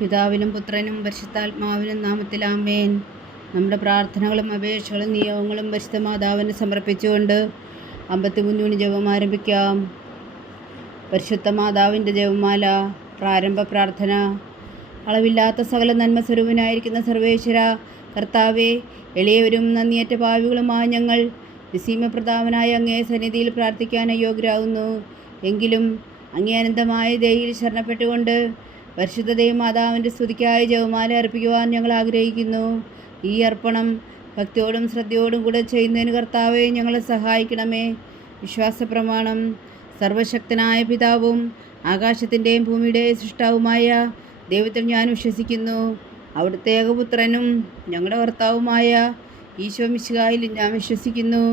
പിതാവിനും പുത്രനും പരിശുദ്ധാത്മാവിനും നാമത്തിൽ ആമേൻ. നമ്മുടെ പ്രാർത്ഥനകളും അപേക്ഷകളും നിയോഗങ്ങളും പരിശുദ്ധ മാതാവിന് സമർപ്പിച്ചുകൊണ്ട് 53 ജപം ആരംഭിക്കാം. പരിശുദ്ധ മാതാവിൻ്റെ ജപമാല. പ്രാരംഭ പ്രാർത്ഥന. അളവില്ലാത്ത സകല നന്മ സ്വരൂപനായിരിക്കുന്ന സർവേശ്വര കർത്താവെ, എളിയവരും നന്ദിയേറ്റ പാവികളുമായ ഞങ്ങൾ നിസീമപ്രതാപനായ അങ്ങേ സന്നിധിയിൽ പ്രാർത്ഥിക്കാൻ അയോഗ്യരാകുന്നു. എങ്കിലും അങ്ങേ അനന്തമായ ദയയിൽ ശരണപ്പെട്ടുകൊണ്ട് പരിശുദ്ധ ദേവമാതാവിൻ്റെ സ്തുതിക്കായി ജപമാല അർപ്പിക്കുവാൻ ഞങ്ങൾ ആഗ്രഹിക്കുന്നു. ഈ അർപ്പണം ഭക്തിയോടും ശ്രദ്ധയോടും കൂടെ ചെയ്യുന്നതിന് കർത്താവെ ഞങ്ങളെ സഹായിക്കണമേ. വിശ്വാസപ്രമാണം. സർവശക്തനായ പിതാവും ആകാശത്തിൻ്റെയും ഭൂമിയുടെയും സൃഷ്ടാവുമായ ദൈവത്തിൽ ഞാൻ വിശ്വസിക്കുന്നു. അവിടുത്തെ ഏകപുത്രനും ഞങ്ങളുടെ കർത്താവുമായ ഈശോ മിശിഹായിൽ ഞാൻ വിശ്വസിക്കുന്നു.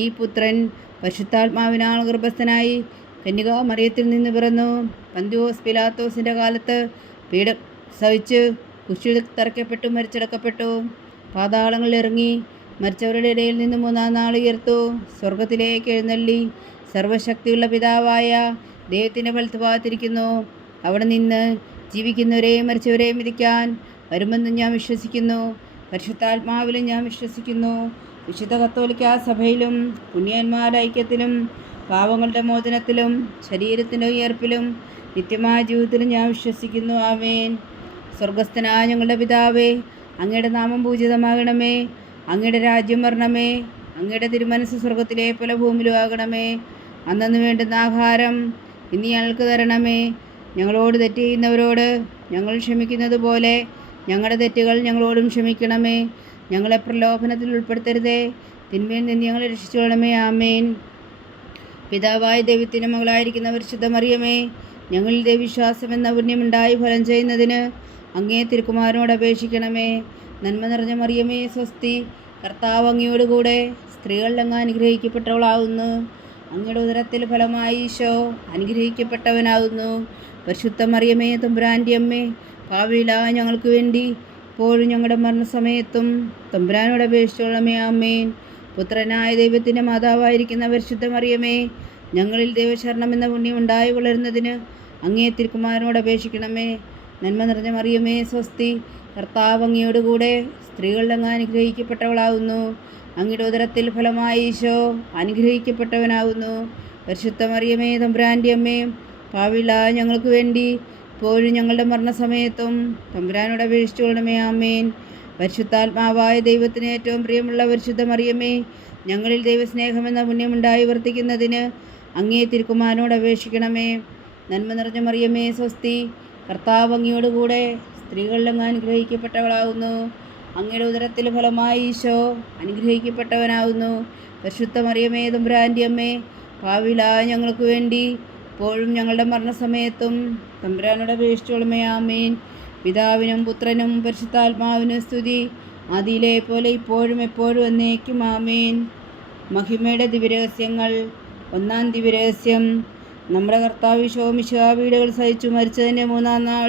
ഈ പുത്രൻ പരിശുദ്ധാത്മാവിനാൽ ഗർഭസ്ഥനായി കന്യകാ മറിയത്തിൽ നിന്ന് പിറന്നു. പന്തിയോസ് പിലാത്തോസിൻ്റെ കാലത്ത് പീഡ സഹിച്ച് കുരിശിൽ തറയ്ക്കപ്പെട്ടു മരിച്ചടക്കപ്പെട്ടു. പാതാളങ്ങളിൽ ഇറങ്ങി മരിച്ചവരുടെ ഇടയിൽ നിന്ന് 3-ാം നാൾ ഉയർത്തു. സ്വർഗത്തിലേക്ക് എഴുന്നള്ളി സർവശക്തിയുള്ള പിതാവായ ദൈവത്തിൻ്റെ വലത്തുഭാഗത്തിരിക്കുന്നു. അവിടെ നിന്ന് ജീവിക്കുന്നവരെയും മരിച്ചവരെയും വിധിക്കാൻ വരുമെന്നും ഞാൻ വിശ്വസിക്കുന്നു. പരിശുദ്ധാത്മാവിലും ഞാൻ വിശ്വസിക്കുന്നു. വിശുദ്ധ കത്തോലിക്കാ സഭയിലും പുണ്യന്മാരുടെ ഐക്യത്തിലും പാവങ്ങളുടെ മോചനത്തിലും ശരീരത്തിൻ്റെ ഉയർപ്പിലും നിത്യമായ ജീവിതത്തിലും ഞാൻ വിശ്വസിക്കുന്നു. ആമേൻ. സ്വർഗസ്ഥനായ ഞങ്ങളുടെ പിതാവേ, അങ്ങയുടെ നാമം പൂജിതമാകണമേ. അങ്ങയുടെ രാജ്യം വരണമേ. അങ്ങയുടെ തിരുമനസ് സ്വർഗത്തിലെ പോലെ ഭൂമിയിലും ആകണമേ. അന്നന്ന് വേണ്ടുന്ന ആഹാരം ഇന്ന് ഞങ്ങൾക്ക് തരണമേ. ഞങ്ങളോട് തെറ്റ് ചെയ്യുന്നവരോട് ഞങ്ങൾ ക്ഷമിക്കുന്നത് പോലെ ഞങ്ങളുടെ തെറ്റുകൾ ഞങ്ങളോടും ക്ഷമിക്കണമേ. ഞങ്ങളെ പ്രലോഭനത്തിൽ ഉൾപ്പെടുത്തരുതേ. തിന്മയിൽ നിന്ന് ഞങ്ങളെ രക്ഷിച്ചുകൊള്ളണമേ. ആമേൻ. പിതാവായ ദൈവത്തിൻ്റെ മകളായിരിക്കുന്ന പരിശുദ്ധ മറിയമേ, ഞങ്ങളിൽ ദൈവവിശ്വാസം എന്ന പുണ്യമുണ്ടായി ഫലം ചെയ്യുന്നതിന് അങ്ങേ തിരുക്കുമാരനോട് അപേക്ഷിക്കണമേ. നന്മ നിറഞ്ഞ മറിയമേ സ്വസ്തി, കർത്താവ് അങ്ങയോടുകൂടെ സ്ത്രീകളിൽ അങ്ങ് അനുഗ്രഹിക്കപ്പെട്ടവളാകുന്നു. അങ്ങയുടെ ഉദരത്തിൽ ഫലമായി ഈശോ അനുഗ്രഹിക്കപ്പെട്ടവനാകുന്നു. പരിശുദ്ധ മറിയമേ തമ്പുരാൻ്റെ അമ്മേ, പാപികളായ ഞങ്ങൾക്ക് വേണ്ടി ഇപ്പോഴും ഞങ്ങളുടെ മരണസമയത്തും തമ്പുരാനോട് അപേക്ഷിച്ചോളമേ. ആമേൻ. പുത്രനായ ദൈവത്തിൻ്റെ മാതാവായിരിക്കുന്ന പരിശുദ്ധ മറിയമേ, ഞങ്ങളിൽ ദൈവശരണം എന്ന പുണ്യം ഉണ്ടായി വളരുന്നതിന് അങ്ങേ തിരുക്കുമാരനോട് അപേക്ഷിക്കണമേ. നന്മ നിറഞ്ഞ മറിയമേ സ്വസ്തി, കർത്താവ് അങ്ങയോടുകൂടെ സ്ത്രീകളിൽ അങ്ങ് അനുഗ്രഹിക്കപ്പെട്ടവളാകുന്നു. അങ്ങയുടെ ഉദരത്തിൽ ഫലമായി ഈശോ അനുഗ്രഹിക്കപ്പെട്ടവനാകുന്നു. പരിശുദ്ധ മറിയമേ തമ്പുരാൻ്റെ അമ്മേ, പാപികളായ ഞങ്ങൾക്ക് വേണ്ടി ഇപ്പോഴും ഞങ്ങളുടെ മരണസമയത്തും തമ്പുരാനോട് അപേക്ഷിച്ചുകൊള്ളണമേ. ആമേൻ. പരിശുദ്ധാത്മാവായ ദൈവത്തിന് ഏറ്റവും പ്രിയമുള്ള പരിശുദ്ധ മറിയമേ, ഞങ്ങളിൽ ദൈവസ്നേഹമെന്ന പുണ്യമുണ്ടായി വർത്തിക്കുന്നതിന് അങ്ങേ തിരുക്കുമാരനോട് അപേക്ഷിക്കണമേ. നന്മ നിറഞ്ഞ മറിയമേ സ്വസ്തി, കർത്താവ് അങ്ങയോടുകൂടെ സ്ത്രീകളിൽ അങ്ങ് അനുഗ്രഹിക്കപ്പെട്ടവളാകുന്നു. അങ്ങയുടെ ഉദരത്തിൽ ഫലമായി ഈശോ അനുഗ്രഹിക്കപ്പെട്ടവനാകുന്നു. പരിശുദ്ധ മറിയമേ തമ്പുരാൻ്റെ അമ്മേ, പാപികളായ ഞങ്ങൾക്ക് വേണ്ടി ഇപ്പോഴും ഞങ്ങളുടെ മരണസമയത്തും തമ്പുരാനോട് അപേക്ഷിച്ചോളമേ. ആമേൻ. പിതാവിനും പുത്രനും പരിശുദ്ധാത്മാവിനും സ്തുതി, ആദിയിലെ പോലെ ഇപ്പോഴും എപ്പോഴും എന്നേക്കും. ആമേൻ. മഹിമയുടെ ദിവ്യരഹസ്യങ്ങൾ. 1-ാം ദിവ്യരഹസ്യം. നമ്മുടെ കർത്താവ് ഈശോ മിശിഹാ പീഡകൾ സഹിച്ചു മരിച്ചതിൻ്റെ 3-ാം നാൾ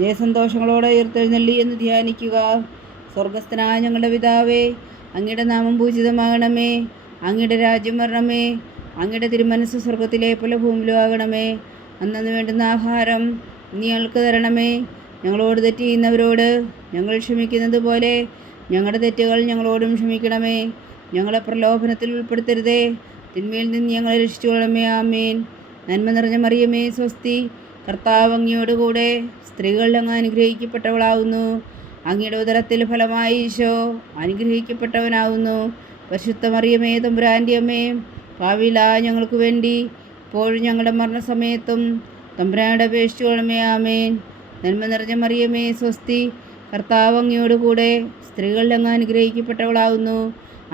ജയസന്തോഷങ്ങളോടെ ഉയർത്തെഴുന്നള്ളി എന്ന് ധ്യാനിക്കുക. സ്വർഗസ്ഥനായ ഞങ്ങളുടെ പിതാവേ, അങ്ങയുടെ നാമം പൂജിതമാകണമേ. അങ്ങയുടെ രാജ്യം വരണമേ. അങ്ങയുടെ തിരുമനസ് സ്വർഗത്തിലെ പോലെ ഭൂമിയിലും ആകണമേ. അന്നന്ന് വേണ്ടുന്ന ആഹാരം ഇനി ഞങ്ങൾക്ക് തരണമേ. ഞങ്ങളോട് തെറ്റ് ചെയ്യുന്നവരോട് ഞങ്ങൾ ക്ഷമിക്കുന്നത് പോലെ ഞങ്ങളുടെ തെറ്റുകൾ ഞങ്ങളോടും ക്ഷമിക്കണമേ. ഞങ്ങളെ പ്രലോഭനത്തിൽ ഉൾപ്പെടുത്തരുതേ. തിന്മയിൽ നിന്ന് ഞങ്ങളെ രക്ഷിച്ചുകൊള്ളണമേ. ആമേൻ. നന്മ നിറഞ്ഞ മറിയമേ സ്വസ്തി, കർത്താവ് അങ്ങയോടുകൂടെ സ്ത്രീകളിൽ അങ്ങ് അനുഗ്രഹിക്കപ്പെട്ടവളാകുന്നു. അങ്ങയുടെ ഉദരത്തിൽ ഫലമായി ഈശോ അനുഗ്രഹിക്കപ്പെട്ടവനാകുന്നു. പരിശുദ്ധ മറിയമേ തമ്പുരാൻ്റെ അമ്മേ, പാപികളായ ഞങ്ങൾക്ക് വേണ്ടി ഇപ്പോഴും ഞങ്ങളുടെ മരണസമയത്തും തമ്പുരാനോട് അപേക്ഷിച്ചുകൊള്ളണമേ. ആമേൻ. നന്മ നിറഞ്ഞ മറിയമേ സ്വസ്തി, കർത്താവ് അങ്ങയോടുകൂടെ സ്ത്രീകളിൽ അങ്ങ് അനുഗ്രഹിക്കപ്പെട്ടവളാകുന്നു.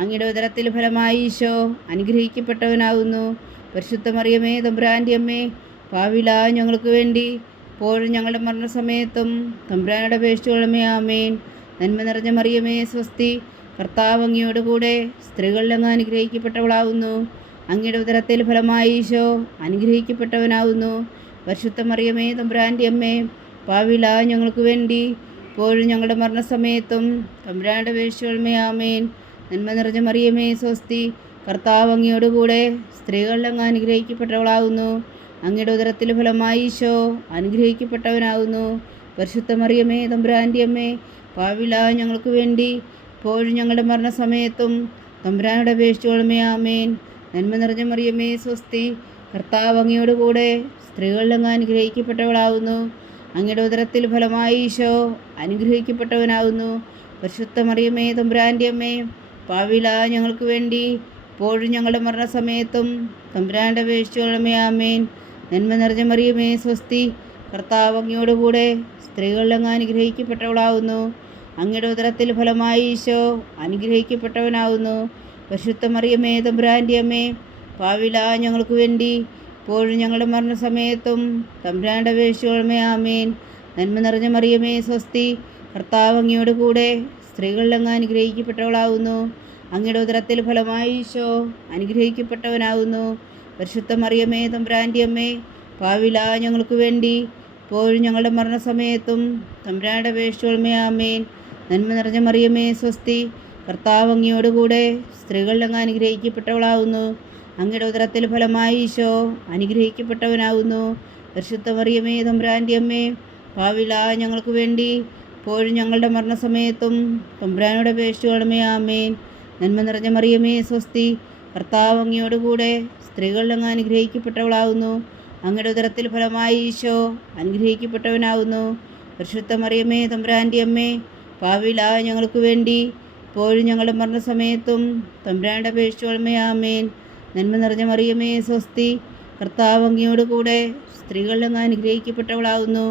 അങ്ങയുടെ ഉദരത്തിൽ ഫലമായി ഈശോ അനുഗ്രഹിക്കപ്പെട്ടവനാകുന്നു. പരിശുദ്ധ മറിയമേ തമ്പുരാൻ്റെ അമ്മേ, പാപികളായ ഞങ്ങൾക്ക് വേണ്ടി ഇപ്പോഴും ഞങ്ങളുടെ മരണസമയത്തും തമ്പുരാനോട് അപേക്ഷിച്ചുകൊള്ളണമേ. ആമേൻ. നന്മ നിറഞ്ഞ മറിയമേ സ്വസ്തി, കർത്താവ് അങ്ങയോടുകൂടെ സ്ത്രീകളിൽ അങ്ങ് അനുഗ്രഹിക്കപ്പെട്ടവളാകുന്നു. അങ്ങയുടെ ഉദരത്തിൽ ഫലമായി ഈശോ അനുഗ്രഹിക്കപ്പെട്ടവനാകുന്നു. പരിശുദ്ധ മറിയമേ തമ്പുരാൻ്റെ അമ്മേ, പാപികളായ ഞങ്ങൾക്ക് വേണ്ടി ഇപ്പോഴും ഞങ്ങളുടെ മരണസമയത്തും തമ്പുരാനോട് അപേക്ഷിച്ചുകൊള്ളണമേ. ആമേൻ. നന്മ നിറഞ്ഞ മറിയമേ സ്വസ്തി, കർത്താവ് അങ്ങയോടുകൂടെ സ്ത്രീകളിൽ അങ്ങ് അനുഗ്രഹിക്കപ്പെട്ടവളാകുന്നു. അങ്ങയുടെ ഉദരത്തിൽ ഫലമായി ഈശോ അനുഗ്രഹിക്കപ്പെട്ടവനാകുന്നു. പരിശുദ്ധ മറിയമേ തമ്പുരാൻ്റെ അമ്മേ, പാപികളായ ഞങ്ങൾക്ക് വേണ്ടി ഇപ്പോഴും ഞങ്ങളുടെ മരണസമയത്തും തമ്പുരാനോട് അപേക്ഷിച്ചുകൊള്ളണമേ. ആമേൻ. നന്മ നിറഞ്ഞ മറിയമേ സ്വസ്തി, കർത്താവ് അങ്ങയോട് കൂടെ സ്ത്രീകളിൽ അങ്ങ് അനുഗ്രഹിക്കപ്പെട്ടവളാകുന്നു. അങ്ങയുടെ ഉദരത്തിൽ ഫലമായി ഈശോ അനുഗ്രഹിക്കപ്പെട്ടവനാകുന്നു. പരിശുദ്ധ മറിയമേ തമ്പുരാൻ്റെ അമ്മേ, പാപികളായ ഞങ്ങൾക്ക് വേണ്ടി ഇപ്പോഴും ഞങ്ങളുടെ മരണസമയത്തും തമ്പുരാനോട് അപേക്ഷിച്ചുകൊള്ളണമേ. ആമേൻ. നന്മ നിറഞ്ഞ മറിയമേ സ്വസ്തി, കർത്താവ് അങ്ങയോട് കൂടെ സ്ത്രീകളിൽ അങ്ങ് അനുഗ്രഹിക്കപ്പെട്ടവളാകുന്നു. അങ്ങയുടെ ഉദരത്തിൽ ഫലമായി ഈശോ അനുഗ്രഹിക്കപ്പെട്ടവനാകുന്നു. പരിശുദ്ധ മറിയമേ തമ്പുരാൻ്റെ അമ്മേ, പാപികളായ ഞങ്ങൾക്ക് വേണ്ടി ഇപ്പോഴും ഞങ്ങളുടെ മരണസമയത്തും തമ്പുരാനോട് അപേക്ഷിച്ചുകൊള്ളണമേ. ആമേൻ. നന്മ നിറഞ്ഞ മറിയമേ സ്വസ്തി, കർത്താവ് അങ്ങയോട് കൂടെ സ്ത്രീകളിൽ അങ്ങ് അനുഗ്രഹിക്കപ്പെട്ടവളാകുന്നു. അങ്ങയുടെ ഉദരത്തിൽ ഫലമായി ഈശോ അനുഗ്രഹിക്കപ്പെട്ടവനാകുന്നു. പരിശുദ്ധ മറിയമേ തമ്പുരാൻ്റെ അമ്മേ, പാപികളായ ഞങ്ങൾക്ക് വേണ്ടി ഇപ്പോഴും ഞങ്ങളുടെ മരണസമയത്തും തമ്പുരാനോട് അപേക്ഷിച്ചുകൊള്ളണമേ. ആമേൻ. നന്മ നിറഞ്ഞ മറിയമേ സ്വസ്തി, കർത്താവ് അങ്ങയോട് കൂടെ സ്ത്രീകളിൽ അങ്ങ് അനുഗ്രഹിക്കപ്പെട്ടവളാകുന്നു. അങ്ങയുടെ ഉദരത്തിൽ ഫലമായി ഈശോ അനുഗ്രഹിക്കപ്പെട്ടവനാകുന്നു. പരിശുദ്ധ മറിയമേ തമ്പുരാൻ്റെ അമ്മേ, പാപികളായ ഞങ്ങൾക്ക് വേണ്ടി ഇപ്പോഴും ഞങ്ങളുടെ മരണസമയത്തും തമ്പുരാനോട് അപേക്ഷിച്ചുകൊള്ളണമേ. ആമേൻ. നന്മ നിറഞ്ഞ മറിയമേ സ്വസ്തി, കർത്താവ് അങ്ങയോട് കൂടെ സ്ത്രീകളിൽ അങ്ങ് അനുഗ്രഹിക്കപ്പെട്ടവളാകുന്നു. അങ്ങയുടെ ഉദരത്തിൽ ഫലമായി ഈശോ അനുഗ്രഹിക്കപ്പെട്ടവനാകുന്നു. പരിശുദ്ധ മറിയമേ തമ്പുരാൻ്റെ അമ്മേ, പാപികളായ ഞങ്ങൾക്ക് വേണ്ടി ഇപ്പോഴും ഞങ്ങളുടെ മരണസമയത്തും തമ്പുരാനോട് അപേക്ഷിച്ചുകൊള്ളണമേ. ആമേൻ. നന്മ നിറഞ്ഞ മറിയമേ സ്വസ്തി, കർത്താവ് അങ്ങയോട് കൂടെ സ്ത്രീകളിൽ അങ്ങ് അനുഗ്രഹിക്കപ്പെട്ടവളാകുന്നു.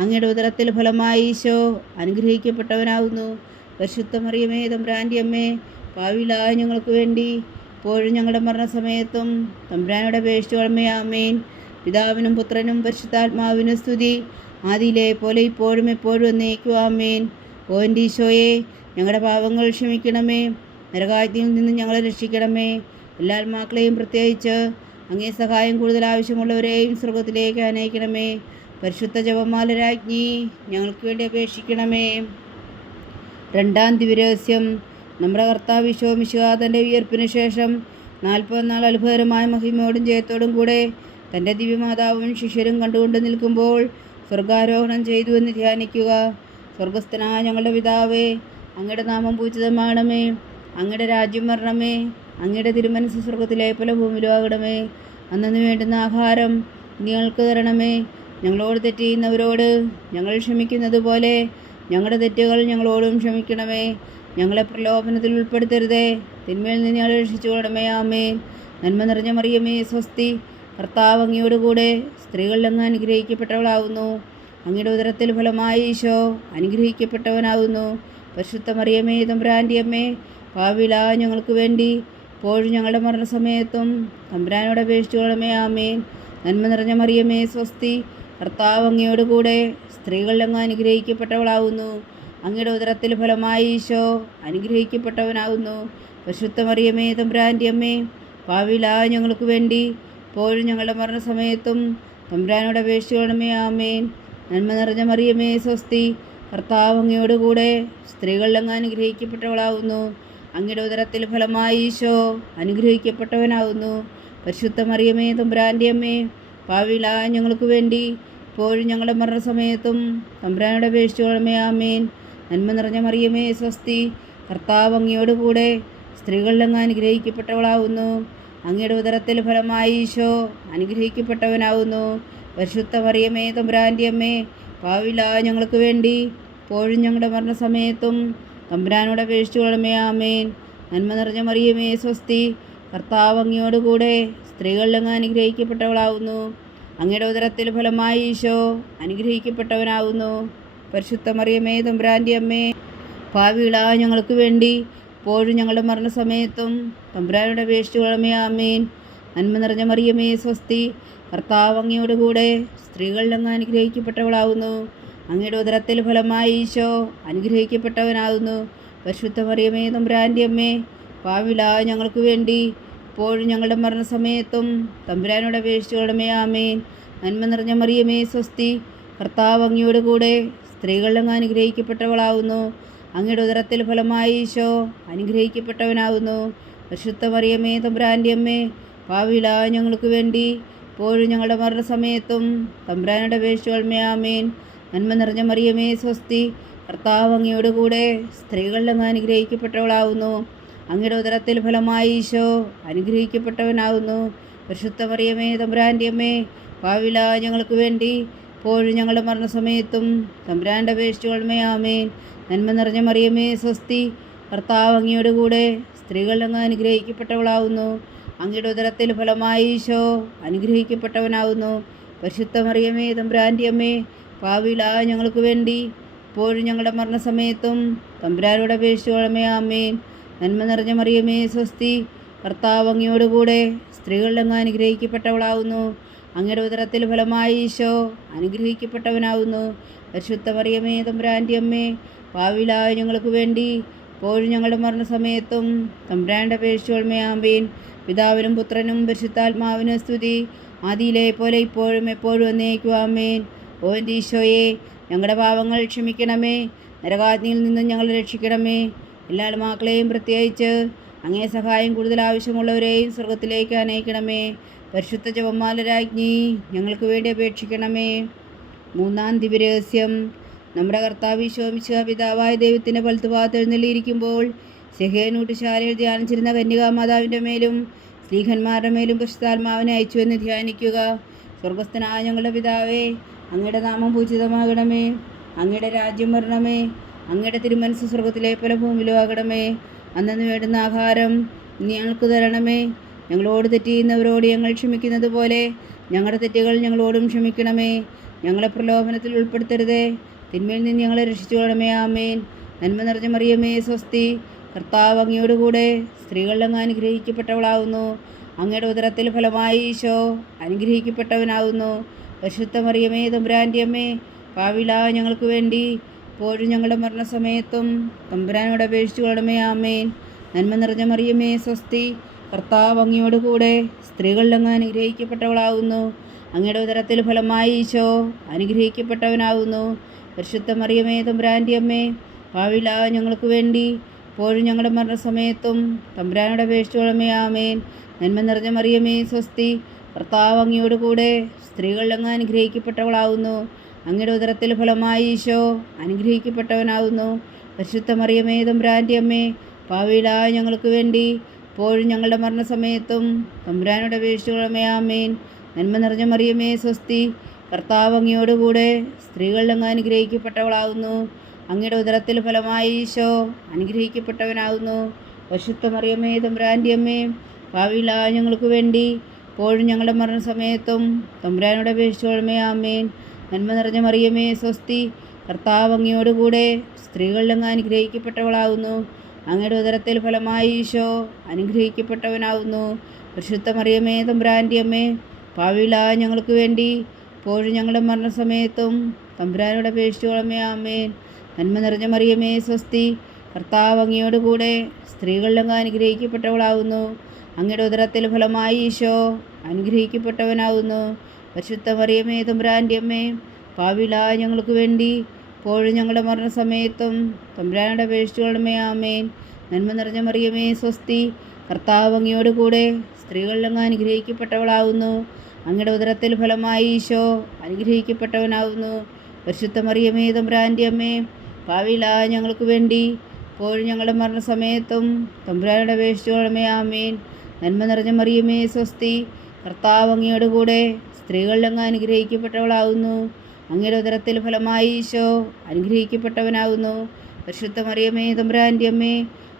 അങ്ങയുടെ ഉദരത്തിൽ ഫലമായി ഈശോ അനുഗ്രഹിക്കപ്പെട്ടവനാകുന്നു. പരിശുദ്ധ മറിയമേ തമ്പുരാൻ്റെ അമ്മേ, പാപികളായ ഞങ്ങൾക്ക് വേണ്ടി ഇപ്പോഴും ഞങ്ങളുടെ മരണസമയത്തും തമ്പുരാനോട് അപേക്ഷിച്ചുകൊള്ളണമേ. ആമേൻ. പിതാവിനും പുത്രനും പരിശുദ്ധാത്മാവിനും സ്തുതി, ആദിയിലെ പോലെ ഇപ്പോഴും എപ്പോഴും എന്നേക്കും. ആമേൻ. ഓ എൻ്റെ ഈശോയെ, ഞങ്ങളുടെ പാപങ്ങൾ ക്ഷമിക്കണമേ, നരകാഗ്നിയിൽ നിന്ന് ഞങ്ങളെ രക്ഷിക്കണമേ. എല്ലാ ആത്മാക്കളെയും പ്രത്യേകിച്ച് അങ്ങേ സഹായം കൂടുതൽ ആവശ്യമുള്ളവരെയും സ്വർഗത്തിലേക്ക് അനയിക്കണമേ. പരിശുദ്ധ ജപമാല രാജ്ഞി, ഞങ്ങൾക്ക് വേണ്ടി അപേക്ഷിക്കണമേ. രണ്ടാം ദിവ്യരഹസ്യം. നമ്മുടെ കർത്താവ് ഈശോ മിശിഹാ തൻ്റെ ഉയർപ്പിന് ശേഷം 40 നാൾ അത്ഭുതകരമായ മഹിമയോടും ജയത്തോടും കൂടെ തൻ്റെ ദിവ്യമാതാവും ശിഷ്യരും കണ്ടുകൊണ്ട് നിൽക്കുമ്പോൾ സ്വർഗാരോഹണം ചെയ്തു എന്ന് ധ്യാനിക്കുക. സ്വർഗസ്ഥനായ ഞങ്ങളുടെ പിതാവേ, അങ്ങയുടെ നാമം പൂജിതമാകണമേ. അങ്ങയുടെ രാജ്യം വരണമേ. അങ്ങയുടെ തിരുമനസ്സ് സ്വർഗത്തിലെ പോലെ ഭൂമിയിലും ആകണമേ. അന്നു വേണ്ടുന്ന ആഹാരം ഞങ്ങൾക്ക് തരണമേ. ഞങ്ങളോട് തെറ്റ് ചെയ്യുന്നവരോട് ഞങ്ങൾ ക്ഷമിക്കുന്നത് പോലെ ഞങ്ങളുടെ തെറ്റുകൾ ഞങ്ങളോടും ക്ഷമിക്കണമേ. ഞങ്ങളെ പ്രലോഭനത്തിൽ ഉൾപ്പെടുത്തരുതേ, തിന്മയിൽ നിന്ന് ഞങ്ങളെ രക്ഷിച്ചു കൊള്ളണമേ. ആമേൻ. നന്മ നിറഞ്ഞ മറിയമേ സ്വസ്തി, കർത്താവ് അങ്ങയോട് കൂടെ സ്ത്രീകളിൽ അങ്ങ് അനുഗ്രഹിക്കപ്പെട്ടവളാകുന്നു. അങ്ങയുടെ ഉദരത്തിൽ ഫലമായി ഈശോ അനുഗ്രഹിക്കപ്പെട്ടവനാകുന്നു. പരിശുദ്ധ മറിയമേ തമ്പുരാൻ്റെ അമ്മേ, പാപികളായ ഞങ്ങൾക്ക് വേണ്ടി ഇപ്പോഴും ഞങ്ങളുടെ മരണസമയത്തും തമ്പുരാനോട് അപേക്ഷിച്ചുകൊള്ളണമേ. ആമേൻ. നന്മ നിറഞ്ഞ മറിയമേ സ്വസ്തി, കർത്താവ് അങ്ങയോട് കൂടെ സ്ത്രീകളിൽ അങ്ങ് അനുഗ്രഹിക്കപ്പെട്ടവളാകുന്നു. അങ്ങയുടെ ഉദരത്തിൽ ഫലമായി ഈശോ അനുഗ്രഹിക്കപ്പെട്ടവനാകുന്നു. പരിശുദ്ധ മറിയമേ തമ്പുരാൻ്റെ അമ്മേ, പാപികളായ ഞങ്ങൾക്ക് വേണ്ടി ഇപ്പോഴും ഞങ്ങളുടെ മരണസമയത്തും തമ്പുരാനോട് അപേക്ഷിച്ചുകൊള്ളണമേ. ആമേൻ. നന്മ നിറഞ്ഞ മറിയമേ സ്വസ്തി, കർത്താവ് അങ്ങയോട് കൂടെ സ്ത്രീകളിൽ അങ്ങ് അനുഗ്രഹിക്കപ്പെട്ടവളാകുന്നു. അങ്ങയുടെ ഉദരത്തിൽ ഫലമായി ഈശോ അനുഗ്രഹിക്കപ്പെട്ടവനാകുന്നു. പരിശുദ്ധ മറിയമേ തമ്പുരാൻ്റെ അമ്മേ, പാപികളായ ഞങ്ങൾക്ക് വേണ്ടി ഇപ്പോഴും ഞങ്ങളുടെ മരണസമയത്തും തമ്പുരാനോട് അപേക്ഷിച്ചുകൊള്ളണമേ. ആമേൻ. നന്മ നിറഞ്ഞ മറിയമേ സ്വസ്തി, കർത്താവ് അങ്ങയോട് കൂടെ സ്ത്രീകളിൽ അങ്ങ് അനുഗ്രഹിക്കപ്പെട്ടവളാകുന്നു. അങ്ങയുടെ ഉദരത്തിൽ ഫലമായി ഈശോ അനുഗ്രഹിക്കപ്പെട്ടവനാകുന്നു. പരിശുദ്ധ മറിയമേ തമ്പുരാൻ്റെ അമ്മേ, പാപികളായ ഞങ്ങൾക്ക് വേണ്ടി ഇപ്പോഴും ഞങ്ങളുടെ മരണസമയത്തും തമ്പുരാനോട് അപേക്ഷിച്ചുകൊള്ളണമേ. ആമേൻ. നന്മ നിറഞ്ഞ മറിയമേ സ്വസ്തി, കർത്താവ് അങ്ങയോട് കൂടെ സ്ത്രീകളിൽ അങ്ങ് അനുഗ്രഹിക്കപ്പെട്ടവളാകുന്നു. അങ്ങയുടെ ഉദരത്തിൽ ഫലമായി ഈശോ അനുഗ്രഹിക്കപ്പെട്ടവനാകുന്നു. പരിശുദ്ധ മറിയമേ തമ്പുരാൻ്റെ അമ്മേ, പാപികളായ ഞങ്ങൾക്ക് വേണ്ടി ഇപ്പോഴും ഞങ്ങളുടെ മരണസമയത്തും തമ്പുരാനോട് അപേക്ഷിച്ചുകൊള്ളണമേ. ആമേൻ. നന്മ നിറഞ്ഞ മറിയമേ സ്വസ്തി, കർത്താവ് അങ്ങയോട് കൂടെ സ്ത്രീകളിൽ അങ്ങ് അനുഗ്രഹിക്കപ്പെട്ടവളാകുന്നു. അങ്ങയുടെ ഉദരത്തിൽ ഫലമായി ഈശോ അനുഗ്രഹിക്കപ്പെട്ടവനാകുന്നു. പരിശുദ്ധ മറിയമേ തമ്പുരാൻ്റെ അമ്മേ, പാപികളായ ഞങ്ങൾക്ക് വേണ്ടി ഇപ്പോഴും ഞങ്ങളുടെ മരണസമയത്തും തമ്പുരാനോട് അപേക്ഷിച്ചുകൊള്ളണമേ. ആമേൻ. നന്മ നിറഞ്ഞ മറിയമേ സ്വസ്തി, കർത്താവ് അങ്ങയോട് കൂടെ സ്ത്രീകളിൽ അങ്ങ് അനുഗ്രഹിക്കപ്പെട്ടവളാകുന്നു. അങ്ങയുടെ ഉദരത്തിൽ ഫലമായി ഈശോ അനുഗ്രഹിക്കപ്പെട്ടവനാകുന്നു. പരിശുദ്ധ മറിയമേ തമ്പുരാൻ്റെ അമ്മേ, പാപികളായ ഞങ്ങൾക്ക് വേണ്ടി ഇപ്പോഴും ഞങ്ങളുടെ മരണസമയത്തും തമ്പുരാനോട് അപേക്ഷിച്ചുകൊള്ളണമേ. ആമേൻ. നന്മ നിറഞ്ഞ മറിയമേ സ്വസ്തി, കർത്താവ് അങ്ങയോട് കൂടെ സ്ത്രീകൾ അങ്ങ് അനുഗ്രഹിക്കപ്പെട്ടവളാവുന്നു. അങ്ങയുടെ ഉദരത്തിൽ ഫലമായി ഈശോ അനുഗ്രഹിക്കപ്പെട്ടവനാവുന്നു. പരിശുദ്ധ മറിയമേ തമ്പുരാൻ്റെ അമ്മേ, പാവിലായ ഞങ്ങൾക്ക് വേണ്ടി ഇപ്പോഴും ഞങ്ങളുടെ മരണസമയത്തും തമ്പുരാൻ്റെ അപേക്ഷിച്ചുകൊള്ളണമേ. ആമേൻ. നന്മ നിറഞ്ഞ മറിയമേ സ്വസ്തി, കർത്താവ് അങ്ങയോട് കൂടെ സ്ത്രീകൾ അങ്ങ് അനുഗ്രഹിക്കപ്പെട്ടവളാവുന്നു. അങ്ങയുടെ ഉദരത്തിൽ ഫലമായി ഈശോ അനുഗ്രഹിക്കപ്പെട്ടവനാവുന്നു. പരിശുദ്ധ മറിയമേ തമ്പുരാൻ്റെ അമ്മേ, പാവിലായ ഞങ്ങൾക്ക് വേണ്ടി ഇപ്പോഴും ഞങ്ങളുടെ മരണസമയത്തും തമ്പുരാനോട് അപേക്ഷിച്ചുകൊള്ളണമേ. ആമേൻ. നന്മ നിറഞ്ഞ മറിയമേ സ്വസ്തി, കർത്താവ് അങ്ങയോട് കൂടെ സ്ത്രീകൾ അങ്ങ് അനുഗ്രഹിക്കപ്പെട്ടവളാവുന്നു. അങ്ങയുടെ ഉദരത്തിൽ ഫലമായി ഈശോ അനുഗ്രഹിക്കപ്പെട്ടവനാവുന്നു. പരിശുദ്ധ മറിയമേ തമ്പുരാൻ്റെ അമ്മേ, പാവിലായ ഞങ്ങൾക്ക് വേണ്ടി ഇപ്പോഴും ഞങ്ങളുടെ മരണസമയത്തും തമ്പുരാൻ്റെ അപേക്ഷിച്ചുകൊള്ളണമേ. ആമേൻ. പിതാവിനും പുത്രനും പരിശുദ്ധാത്മാവിനും സ്തുതി, ആദിയിലെ പോലെ ഇപ്പോഴും എപ്പോഴും എന്നേക്കും. ആമേൻ. ഓ എൻ്റെ ഈശോയെ, ഞങ്ങളുടെ പാവങ്ങൾ ക്ഷമിക്കണമേ, നരകാഗ്നിയിൽ നിന്നും ഞങ്ങളെ രക്ഷിക്കണമേ. എല്ലാ ആത്മാക്കളെയും പ്രത്യേകിച്ച് അങ്ങേ സഹായം കൂടുതൽ ആവശ്യമുള്ളവരെയും സ്വർഗത്തിലേക്ക് അനയിക്കണമേ. പരിശുദ്ധ ജപമാല രാജ്ഞി, ഞങ്ങൾക്ക് വേണ്ടി അപേക്ഷിക്കണമേ. മൂന്നാം ദിവ്യരഹസ്യം. നമ്മുടെ കർത്താവ് ഈശോ മിശിഹാ പിതാവായ ദൈവത്തിൻ്റെ വലത്തുഭാഗത്ത് എഴുന്നള്ളിയിരിക്കുമ്പോൾ സെഹേനൂട്ടുശാലയിൽ ധ്യാനിച്ചിരുന്ന കന്യകാമാതാവിൻ്റെ മേലും സ്ത്രീഹന്മാരുടെ മേലും പരിശുദ്ധാത്മാവിനെ അയച്ചുവെന്ന് ധ്യാനിക്കുക. സ്വർഗസ്ഥനായ ഞങ്ങളുടെ പിതാവേ, അങ്ങയുടെ നാമം പൂജിതമാകണമേ. അങ്ങയുടെ രാജ്യം വരണമേ. അങ്ങയുടെ തിരുമനസ്സ് സ്വർഗത്തിലെ പോലെ ഭൂമിയിലും ആകണമേ. അന്നന്ന് വേണ്ടുന്ന ആഹാരം ഇനി ഞങ്ങൾക്ക് തരണമേ. ഞങ്ങളോട് തെറ്റ് ചെയ്യുന്നവരോട് ഞങ്ങൾ ക്ഷമിക്കുന്നത് പോലെ ഞങ്ങളുടെ തെറ്റുകൾ ഞങ്ങളോടും ക്ഷമിക്കണമേ. ഞങ്ങളെ പ്രലോഭനത്തിൽ ഉൾപ്പെടുത്തരുതേ, തിന്മയിൽ നിന്ന് ഞങ്ങളെ രക്ഷിച്ചുകൊള്ളണമേ. ആമേൻ. നന്മ നിറഞ്ഞ മറിയമേ സ്വസ്തി, കർത്താവ് അങ്ങയോട് കൂടെ സ്ത്രീകൾ അങ്ങ് അനുഗ്രഹിക്കപ്പെട്ടവളാവുന്നു. അങ്ങയുടെ ഉദരത്തിൽ ഫലമായി ഈശോ അനുഗ്രഹിക്കപ്പെട്ടവനാവുന്നു. പരിശുദ്ധ മറിയമേ തമ്പുരാൻ്റെ അമ്മേ, പാവിലായ ഞങ്ങൾക്ക് വേണ്ടി ഇപ്പോഴും ഞങ്ങളുടെ മരണസമയത്തും തമ്പുരാനോട് അപേക്ഷിച്ചുകൊള്ളണമേ. ആമേൻ. നന്മ നിറഞ്ഞ മറിയമേ സ്വസ്തി, കർത്താവ് അങ്ങയോട് കൂടെ സ്ത്രീകൾ അങ്ങ് അനുഗ്രഹിക്കപ്പെട്ടവളാവുന്നു. അങ്ങയുടെ ഉദരത്തിൽ ഫലമായി ഈശോ അനുഗ്രഹിക്കപ്പെട്ടവനാവുന്നു. പരിശുദ്ധ മറിയമേ തമ്പുരാൻ്റെ അമ്മേ, പാവിലായ ഞങ്ങൾക്ക് വേണ്ടി ഇപ്പോഴും ഞങ്ങളുടെ മരണസമയത്തും തമ്പുരാനോട് അപേക്ഷിച്ചുകൊള്ളണമേ. ആമേൻ. നന്മ നിറഞ്ഞ മറിയമേ സ്വസ്തി, കർത്താവ് അങ്ങയോട് കൂടെ സ്ത്രീകൾ അങ്ങ് അനുഗ്രഹിക്കപ്പെട്ടവളാവുന്നു. അങ്ങയുടെ ഉദരത്തിൽ ഫലമായി ഈശോ അനുഗ്രഹിക്കപ്പെട്ടവനാവുന്നു. പരിശുദ്ധ മറിയമേ തമ്പുരാൻ്റെ അമ്മേ, പാവിലായ ഞങ്ങൾക്ക് വേണ്ടി ഇപ്പോഴും ഞങ്ങളുടെ മരണസമയത്തും തമ്പുരാനോട് അപേക്ഷിച്ചുകൊള്ളണമേ. ആമേൻ. നന്മ നിറഞ്ഞ മറിയമേ സ്വസ്തി, കർത്താവ് അങ്ങയോട് കൂടെ സ്ത്രീകൾ അങ്ങ് അനുഗ്രഹിക്കപ്പെട്ടവളാവുന്നു. അങ്ങയുടെ ഉദരത്തിൽ ഫലമായി ഈശോ അനുഗ്രഹിക്കപ്പെട്ടവനാവുന്നു. പരിശുദ്ധ മറിയമേ തമ്പുരാൻ്റെ അമ്മേ, പാവിലായ ഞങ്ങൾക്ക് വേണ്ടി ഇപ്പോഴും ഞങ്ങളുടെ മരണസമയത്തും തമ്പുരാനോട് അപേക്ഷിച്ചുകൊള്ളണമേ. ആമേൻ. നന്മ നിറഞ്ഞ മറിയമേ സ്വസ്തി, കർത്താവ് അങ്ങയോട് കൂടെ സ്ത്രീകൾ അങ്ങ് അനുഗ്രഹിക്കപ്പെട്ടവളാവുന്നു. അങ്ങയുടെ ഉദരത്തിൽ ഫലമായി ഈശോ അനുഗ്രഹിക്കപ്പെട്ടവനാവുന്നു. പരിശുദ്ധ മറിയമേ തമ്പുരാൻ്റെ അമ്മേ, പാവിലായ ഞങ്ങൾക്ക് വേണ്ടി ഇപ്പോഴും ഞങ്ങളുടെ മരണസമയത്തും തമ്പുരാനോട് അപേക്ഷിച്ചുകൊള്ളണമേ. ആമേൻ. നന്മ നിറഞ്ഞ മറിയമേ സ്വസ്തി, കർത്താവ് അങ്ങയോട് കൂടെ സ്ത്രീകൾ അങ്ങ് അനുഗ്രഹിക്കപ്പെട്ടവളാവുന്നു. അങ്ങയുടെ ഉദരത്തിൽ ഫലമായി ഈശോ അനുഗ്രഹിക്കപ്പെട്ടവനാവുന്നു. പരിശുദ്ധ മറിയമേ തമ്പുരാൻ്റെ അമ്മേ, പാവിലായ ഞങ്ങൾക്ക് വേണ്ടി ഇപ്പോഴും ഞങ്ങളുടെ മരണസമയത്തും തമ്പുരാനോട് അപേക്ഷിച്ചുകൊള്ളണമേ. ആമേൻ. നന്മ നിറഞ്ഞ മറിയമേ സ്വസ്തി, കർത്താവ് അങ്ങയോട് കൂടെ സ്ത്രീകൾ അങ്ങ് അനുഗ്രഹിക്കപ്പെട്ടവളാവുന്നു. അങ്ങയുടെ ഉദരത്തിൽ ഫലമായി ഈശോ അനുഗ്രഹിക്കപ്പെട്ടവനാവുന്നു. പരിശുദ്ധ മറിയമേ തമ്പുരാൻ്റെ അമ്മേ, പാവിലായ ഞങ്ങൾക്ക് വേണ്ടി ഇപ്പോഴും ഞങ്ങളുടെ മരണസമയത്തും തമ്പുരാനോട് അപേക്ഷിച്ചുകൊള്ളണമേ. ആമേൻ. നന്മ നിറഞ്ഞ മറിയമേ സ്വസ്തി, കർത്താവ് അങ്ങയോട് കൂടെ സ്ത്രീകൾ അങ്ങ് അനുഗ്രഹിക്കപ്പെട്ടവളാവുന്നു. അങ്ങയുടെ ഉദരത്തിൽ ഫലമായി ഈശോ അനുഗ്രഹിക്കപ്പെട്ടവനാവുന്നു. പരിശുദ്ധ മറിയമേ തമ്പുരാൻ്റെ അമ്മേ,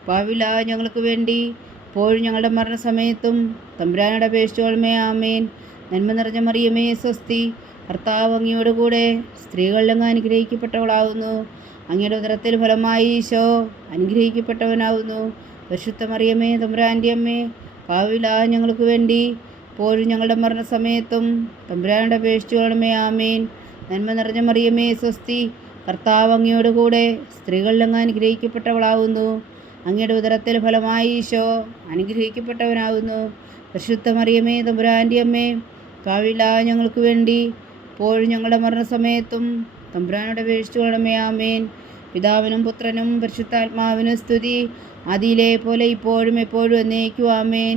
പാവിലായ ഞങ്ങൾക്ക് വേണ്ടി ഇപ്പോഴും ഞങ്ങളുടെ മരണസമയത്തും തമ്പുരാനോട് അപേക്ഷിച്ചുകൊള്ളണമേ. ആമേൻ. നന്മ നിറഞ്ഞ മറിയമേ സ്വസ്തി, കർത്താവ് അങ്ങയോട് കൂടെ സ്ത്രീകൾ അങ്ങ് അനുഗ്രഹിക്കപ്പെട്ടവളാവുന്നു. അങ്ങയുടെ ഉദരത്തിൽ ഫലമായി ഈശോ അനുഗ്രഹിക്കപ്പെട്ടവനാവുന്നു. പരിശുദ്ധ മറിയമേ തമ്പുരാൻ്റെ അമ്മേ, പാവിലായ ഞങ്ങൾക്ക് വേണ്ടി ഇപ്പോഴും ഞങ്ങളുടെ മരണസമയത്തും തമ്പുരാനോട് അപേക്ഷിച്ചുകൊള്ളണമേ. ആമേൻ. നന്മ നിറഞ്ഞ മറിയമേ സ്വസ്തി, കർത്താവ് അങ്ങയോട് കൂടെ സ്ത്രീകൾ അങ്ങ് അനുഗ്രഹിക്കപ്പെട്ടവളാവുന്നു. അങ്ങയുടെ ഉദരത്തിൽ ഫലമായി ഈശോ അനുഗ്രഹിക്കപ്പെട്ടവനാവുന്നു. പരിശുദ്ധ മറിയമേ തമ്പുരാൻ്റെ അമ്മേ, പാവിലായ ഞങ്ങൾക്ക് വേണ്ടി ഇപ്പോഴും ഞങ്ങളുടെ മരണസമയത്തും തമ്പുരാനോട് അപേക്ഷിച്ചുകൊള്ളണമേ. ആമേൻ. പിതാവിനും പുത്രനും പരിശുദ്ധാത്മാവിനും സ്തുതി, ആദിയിലെ പോലെ ഇപ്പോഴും എപ്പോഴും എന്നേക്കും. ആമേൻ.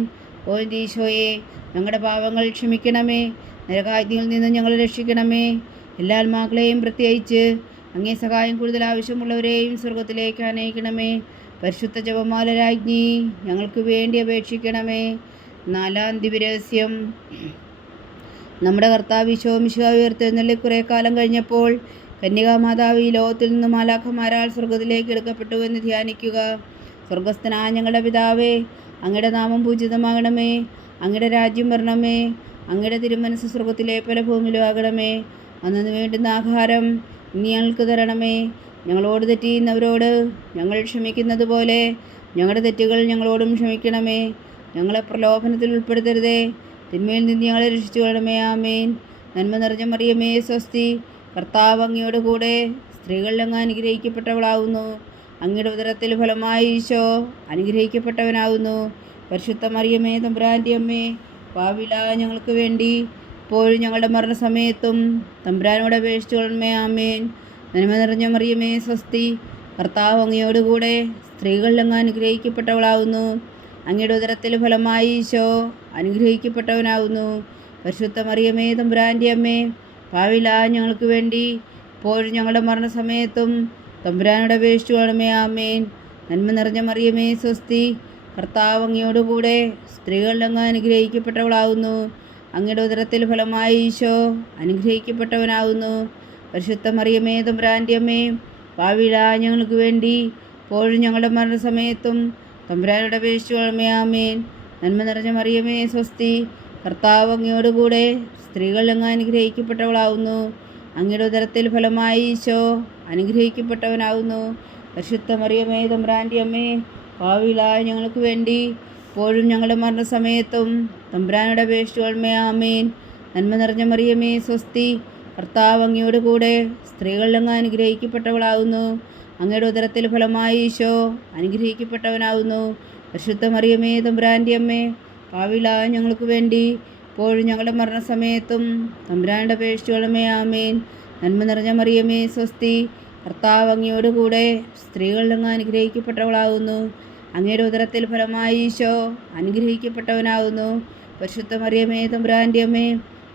ഓ ഈശോയെ, ഞങ്ങളുടെ പാപങ്ങൾ ക്ഷമിക്കണമേ, നരകാഗ്നിയിൽ നിന്ന് ഞങ്ങളെ രക്ഷിക്കണമേ. എല്ലാ ആത്മാക്കളെയും പ്രത്യേകിച്ച് അങ്ങേ സഹായം കൂടുതൽ ആവശ്യമുള്ളവരെയും സ്വർഗത്തിലേക്ക് അനയിക്കണമേ. പരിശുദ്ധ ജപമാല രാജ്ഞി, ഞങ്ങൾക്ക് വേണ്ടി അപേക്ഷിക്കണമേ. 4-ാം ദിവ്യരഹസ്യം. നമ്മുടെ കർത്താവ് ഈശോ മിശിഹാ ഉയർത്തെഴുന്നള്ളി കുറേ കാലം കഴിഞ്ഞപ്പോൾ കന്യകാമാതാവ് ഈ ലോകത്തിൽ നിന്ന് മാലാഖമാരാൽ സ്വർഗത്തിലേക്ക് എടുക്കപ്പെട്ടു എന്ന് ധ്യാനിക്കുക. സ്വർഗസ്ഥനായ ഞങ്ങളുടെ പിതാവേ, അങ്ങയുടെ നാമം പൂജിതമാകണമേ. അങ്ങയുടെ രാജ്യം വരണമേ. അങ്ങയുടെ തിരുമനസ്സ് സ്വർഗത്തിലെ പോലെ ഭൂമിയിലും ആകണമേ. അന്നു വേണ്ടുന്ന ആഹാരം ഇനി ഞങ്ങൾക്ക് തരണമേ. ഞങ്ങളോട് തെറ്റ് ചെയ്യുന്നവരോട് ഞങ്ങൾ ക്ഷമിക്കുന്നത് പോലെ ഞങ്ങളുടെ തെറ്റുകൾ ഞങ്ങളോടും ക്ഷമിക്കണമേ. ഞങ്ങളെ പ്രലോഭനത്തിൽ ഉൾപ്പെടുത്തരുതേ, തിന്മയിൽ നിന്ന് ഞങ്ങളെ രക്ഷിച്ചു കൊള്ളണമേ. ആമേൻ. നന്മ നിറഞ്ഞ മറിയമേ സ്വസ്തി, കർത്താവ് അങ്ങയോട് കൂടെ സ്ത്രീകളിൽ അങ്ങ് അനുഗ്രഹിക്കപ്പെട്ടവളാവുന്നു. അങ്ങയുടെ ഉദരത്തിൽ ഫലമായി ഈശോ അനുഗ്രഹിക്കപ്പെട്ടവനാവുന്നു. പരിശുദ്ധ മറിയമേ തമ്പുരാൻ്റെ അമ്മേ, പാപികളായ ഞങ്ങൾക്ക് വേണ്ടി ഇപ്പോഴും ഞങ്ങളുടെ മരണസമയത്തും തമ്പുരാനോട് അപേക്ഷിച്ചു കൊള്ളണമേ. ആമേൻ. നന്മ നിറഞ്ഞ മറിയമേ സ്വസ്തി, കർത്താവ് അങ്ങയോട് കൂടെ സ്ത്രീകളിൽ അങ്ങ് അനുഗ്രഹിക്കപ്പെട്ടവളാവുന്നു. അങ്ങയുടെ ഉദരത്തിൽ ഫലമായി ഈശോ അനുഗ്രഹിക്കപ്പെട്ടവനാവുന്നു. പരിശുദ്ധ മറിയമേ തമ്പുരാൻ്റെ അമ്മേ, പാപികളായ ഞങ്ങൾക്ക് വേണ്ടി ഇപ്പോഴും ഞങ്ങളുടെ മരണസമയത്തും തമ്പുരാനോട് അപേക്ഷിച്ചു കൊള്ളണമേ. ആമേൻ. നന്മ നിറഞ്ഞ മറിയമേ സ്വസ്തി, കർത്താവ് അങ്ങയോട് കൂടെ സ്ത്രീകളിൽ അങ്ങ് അനുഗ്രഹിക്കപ്പെട്ടവളാവുന്നു. അങ്ങയുടെ ഉദരത്തിൽ ഫലമായി ഈശോ അനുഗ്രഹിക്കപ്പെട്ടവനാവുന്നു. പരിശുദ്ധ മറിയമേ തമ്പുരാൻ്റെ അമ്മേ, പാപികളായ ഞങ്ങൾക്ക് വേണ്ടി ഇപ്പോഴും ഞങ്ങളുടെ മരണസമയത്തും തമ്പുരാനോട് അപേക്ഷിച്ചു കൊള്ളണമേ. ആമേൻ. നന്മ നിറഞ്ഞ മറിയമേ സ്വസ്തി, കർത്താവ് അങ്ങയോട് കൂടെ സ്ത്രീകളിൽ അങ്ങ് അനുഗ്രഹിക്കപ്പെട്ടവളാവുന്നു. അങ്ങയുടെ ഉദരത്തിൽ ഫലമായി ഈശോ അനുഗ്രഹിക്കപ്പെട്ടവനാവുന്നു. പരിശുദ്ധ മറിയമേ തമ്പുരാൻ്റെ അമ്മേ, പാപികളായ ഞങ്ങൾക്ക് വേണ്ടി ഇപ്പോഴും ഞങ്ങളുടെ മരണസമയത്തും തമ്പുരാനോട് അപേക്ഷിച്ചു കൊള്ളണമേ. ആമേൻ. നന്മ നിറഞ്ഞ മറിയമേ സ്വസ്തി, കർത്താവ് അങ്ങയോട് കൂടെ സ്ത്രീകളിൽ അങ്ങ് അനുഗ്രഹിക്കപ്പെട്ടവളാവുന്നു. അങ്ങയുടെ ഉദരത്തിൽ ഫലമായി ഈശോ അനുഗ്രഹിക്കപ്പെട്ടവനാവുന്നു. പരിശുദ്ധ മറിയമേ തമ്പുരാൻ്റെ അമ്മേ, പാപികളായ ഞങ്ങൾക്ക് വേണ്ടി ഇപ്പോഴും ഞങ്ങളുടെ മരണസമയത്തും തമ്പുരാനോട് അപേക്ഷിച്ചു കൊള്ളണമേ. ആമേൻ. നന്മ നിറഞ്ഞ മറിയമേ സ്വസ്തി, കർത്താവ് അങ്ങയോട് കൂടെ സ്ത്രീകളിൽ അങ്ങ് അനുഗ്രഹിക്കപ്പെട്ടവളാവുന്നു. അങ്ങയുടെ ഉദരത്തിൽ ഫലമായി ഈശോ അനുഗ്രഹിക്കപ്പെട്ടവനാവുന്നു. പരിശുദ്ധ മറിയമേ തമ്പുരാൻ്റെ അമ്മേ,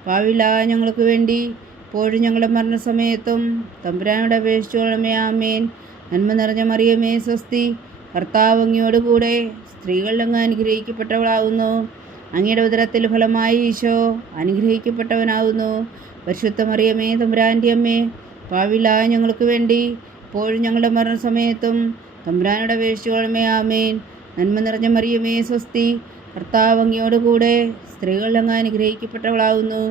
പാപികളായ ഞങ്ങൾക്ക് വേണ്ടി ഇപ്പോഴും ഞങ്ങളുടെ മരണസമയത്തും തമ്പുരാനോട് അപേക്ഷിച്ചു കൊള്ളണമേ. ആമേൻ. നന്മ നിറഞ്ഞ മറിയമേ സ്വസ്തി, കർത്താവ് അങ്ങയോട് കൂടെ സ്ത്രീകളിൽ അങ്ങ് അനുഗ്രഹിക്കപ്പെട്ടവളാവുന്നു. അങ്ങയുടെ ഉദരത്തിൽ ഫലമായി ഈശോ അനുഗ്രഹിക്കപ്പെട്ടവനാവുന്നു. പരിശുദ്ധ മറിയമേ തമ്പുരാൻ്റെ അമ്മേ, പാപികളായ ഞങ്ങൾക്ക് വേണ്ടി ഇപ്പോഴും ഞങ്ങളുടെ മരണസമയത്തും തമ്പുരാനോട് അപേക്ഷിച്ചു കൊള്ളണമേ. ആമേൻ. നന്മ നിറഞ്ഞ മറിയമേ സ്വസ്തി, കർത്താവ് അങ്ങയോട് കൂടെ സ്ത്രീകളിൽ അങ്ങ് അനുഗ്രഹിക്കപ്പെട്ടവളാവുന്നു.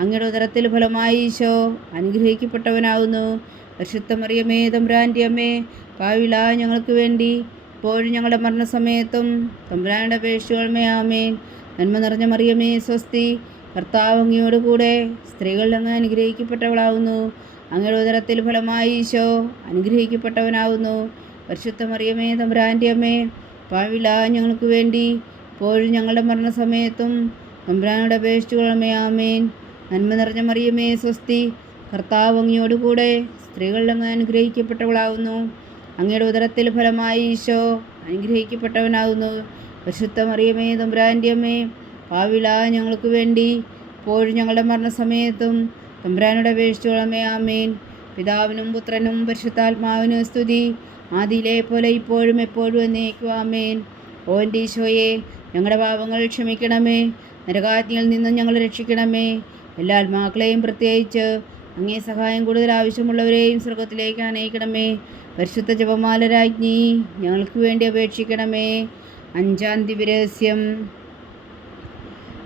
അങ്ങയുടെ ഉദരത്തിൽ ഫലമായി ഈശോ അനുഗ്രഹിക്കപ്പെട്ടവനാവുന്നു. പരിശുദ്ധ മറിയമേ തമ്പുരാൻ്റെ അമ്മേ, പാപികളായ ഞങ്ങൾക്ക് വേണ്ടി ഇപ്പോഴും ഞങ്ങളുടെ മരണസമയത്തും തമ്പുരാനോട് അപേക്ഷിച്ചു കൊള്ളണമേ. ആമേൻ. നന്മ നിറഞ്ഞ മറിയമേ സ്വസ്തി, കർത്താവ് അങ്ങയോട് കൂടെ സ്ത്രീകളിൽ അങ്ങ് അനുഗ്രഹിക്കപ്പെട്ടവളാവുന്നു. അങ്ങയുടെ ഉദരത്തിൽ ഫലമായി ഈശോ അനുഗ്രഹിക്കപ്പെട്ടവനാവുന്നു. പരിശുദ്ധ മറിയമേ തമ്പുരാൻ്റെ അമ്മേ, പാപികളായ ഞങ്ങൾക്ക് വേണ്ടി ഇപ്പോഴും ഞങ്ങളുടെ മരണസമയത്തും തമ്പുരാനോട് അപേക്ഷിച്ചു കൊള്ളണമേ. ആമേൻ. നന്മ നിറഞ്ഞ മറിയമേ സ്വസ്തി, കർത്താവ് അങ്ങയോട് കൂടെ സ്ത്രീകളിൽ അങ്ങ് അനുഗ്രഹിക്കപ്പെട്ടവളാവുന്നു. അങ്ങയുടെ ഉദരത്തിൽ ഫലമായി ഈശോ അനുഗ്രഹിക്കപ്പെട്ടവനാവുന്നു. പരിശുദ്ധ മറിയമേ തമ്പുരാൻ്റെ അമ്മേ, പാപികളായ ഞങ്ങൾക്ക് വേണ്ടി ഇപ്പോഴും ഞങ്ങളുടെ മരണസമയത്തും തമ്പുരാനോട് അപേക്ഷിച്ചു കൊള്ളണമേ. ആമേൻ. പിതാവിനും പുത്രനും പരിശുദ്ധാത്മാവിനും സ്തുതി, ആദിയിലെ പോലെ ഇപ്പോഴും എപ്പോഴും എന്നേക്കും. ആമേൻ. ഓ എൻ്റെ ഈശോയെ, ഞങ്ങളുടെ പാപങ്ങൾ ക്ഷമിക്കണമേ. നരകാഗ്നിയിൽ നിന്ന് ഞങ്ങളെ രക്ഷിക്കണമേ. എല്ലാ ആത്മാക്കളെയും പ്രത്യേകിച്ച് അങ്ങേ സഹായം കൂടുതൽ ആവശ്യമുള്ളവരെയും സ്വർഗത്തിലേക്ക് അനയിക്കണമേ. പരിശുദ്ധ ജപമാല രാജ്ഞി, ഞങ്ങൾക്ക് വേണ്ടി അപേക്ഷിക്കണമേ. 5-ാം ദിവ്യരഹസ്യം.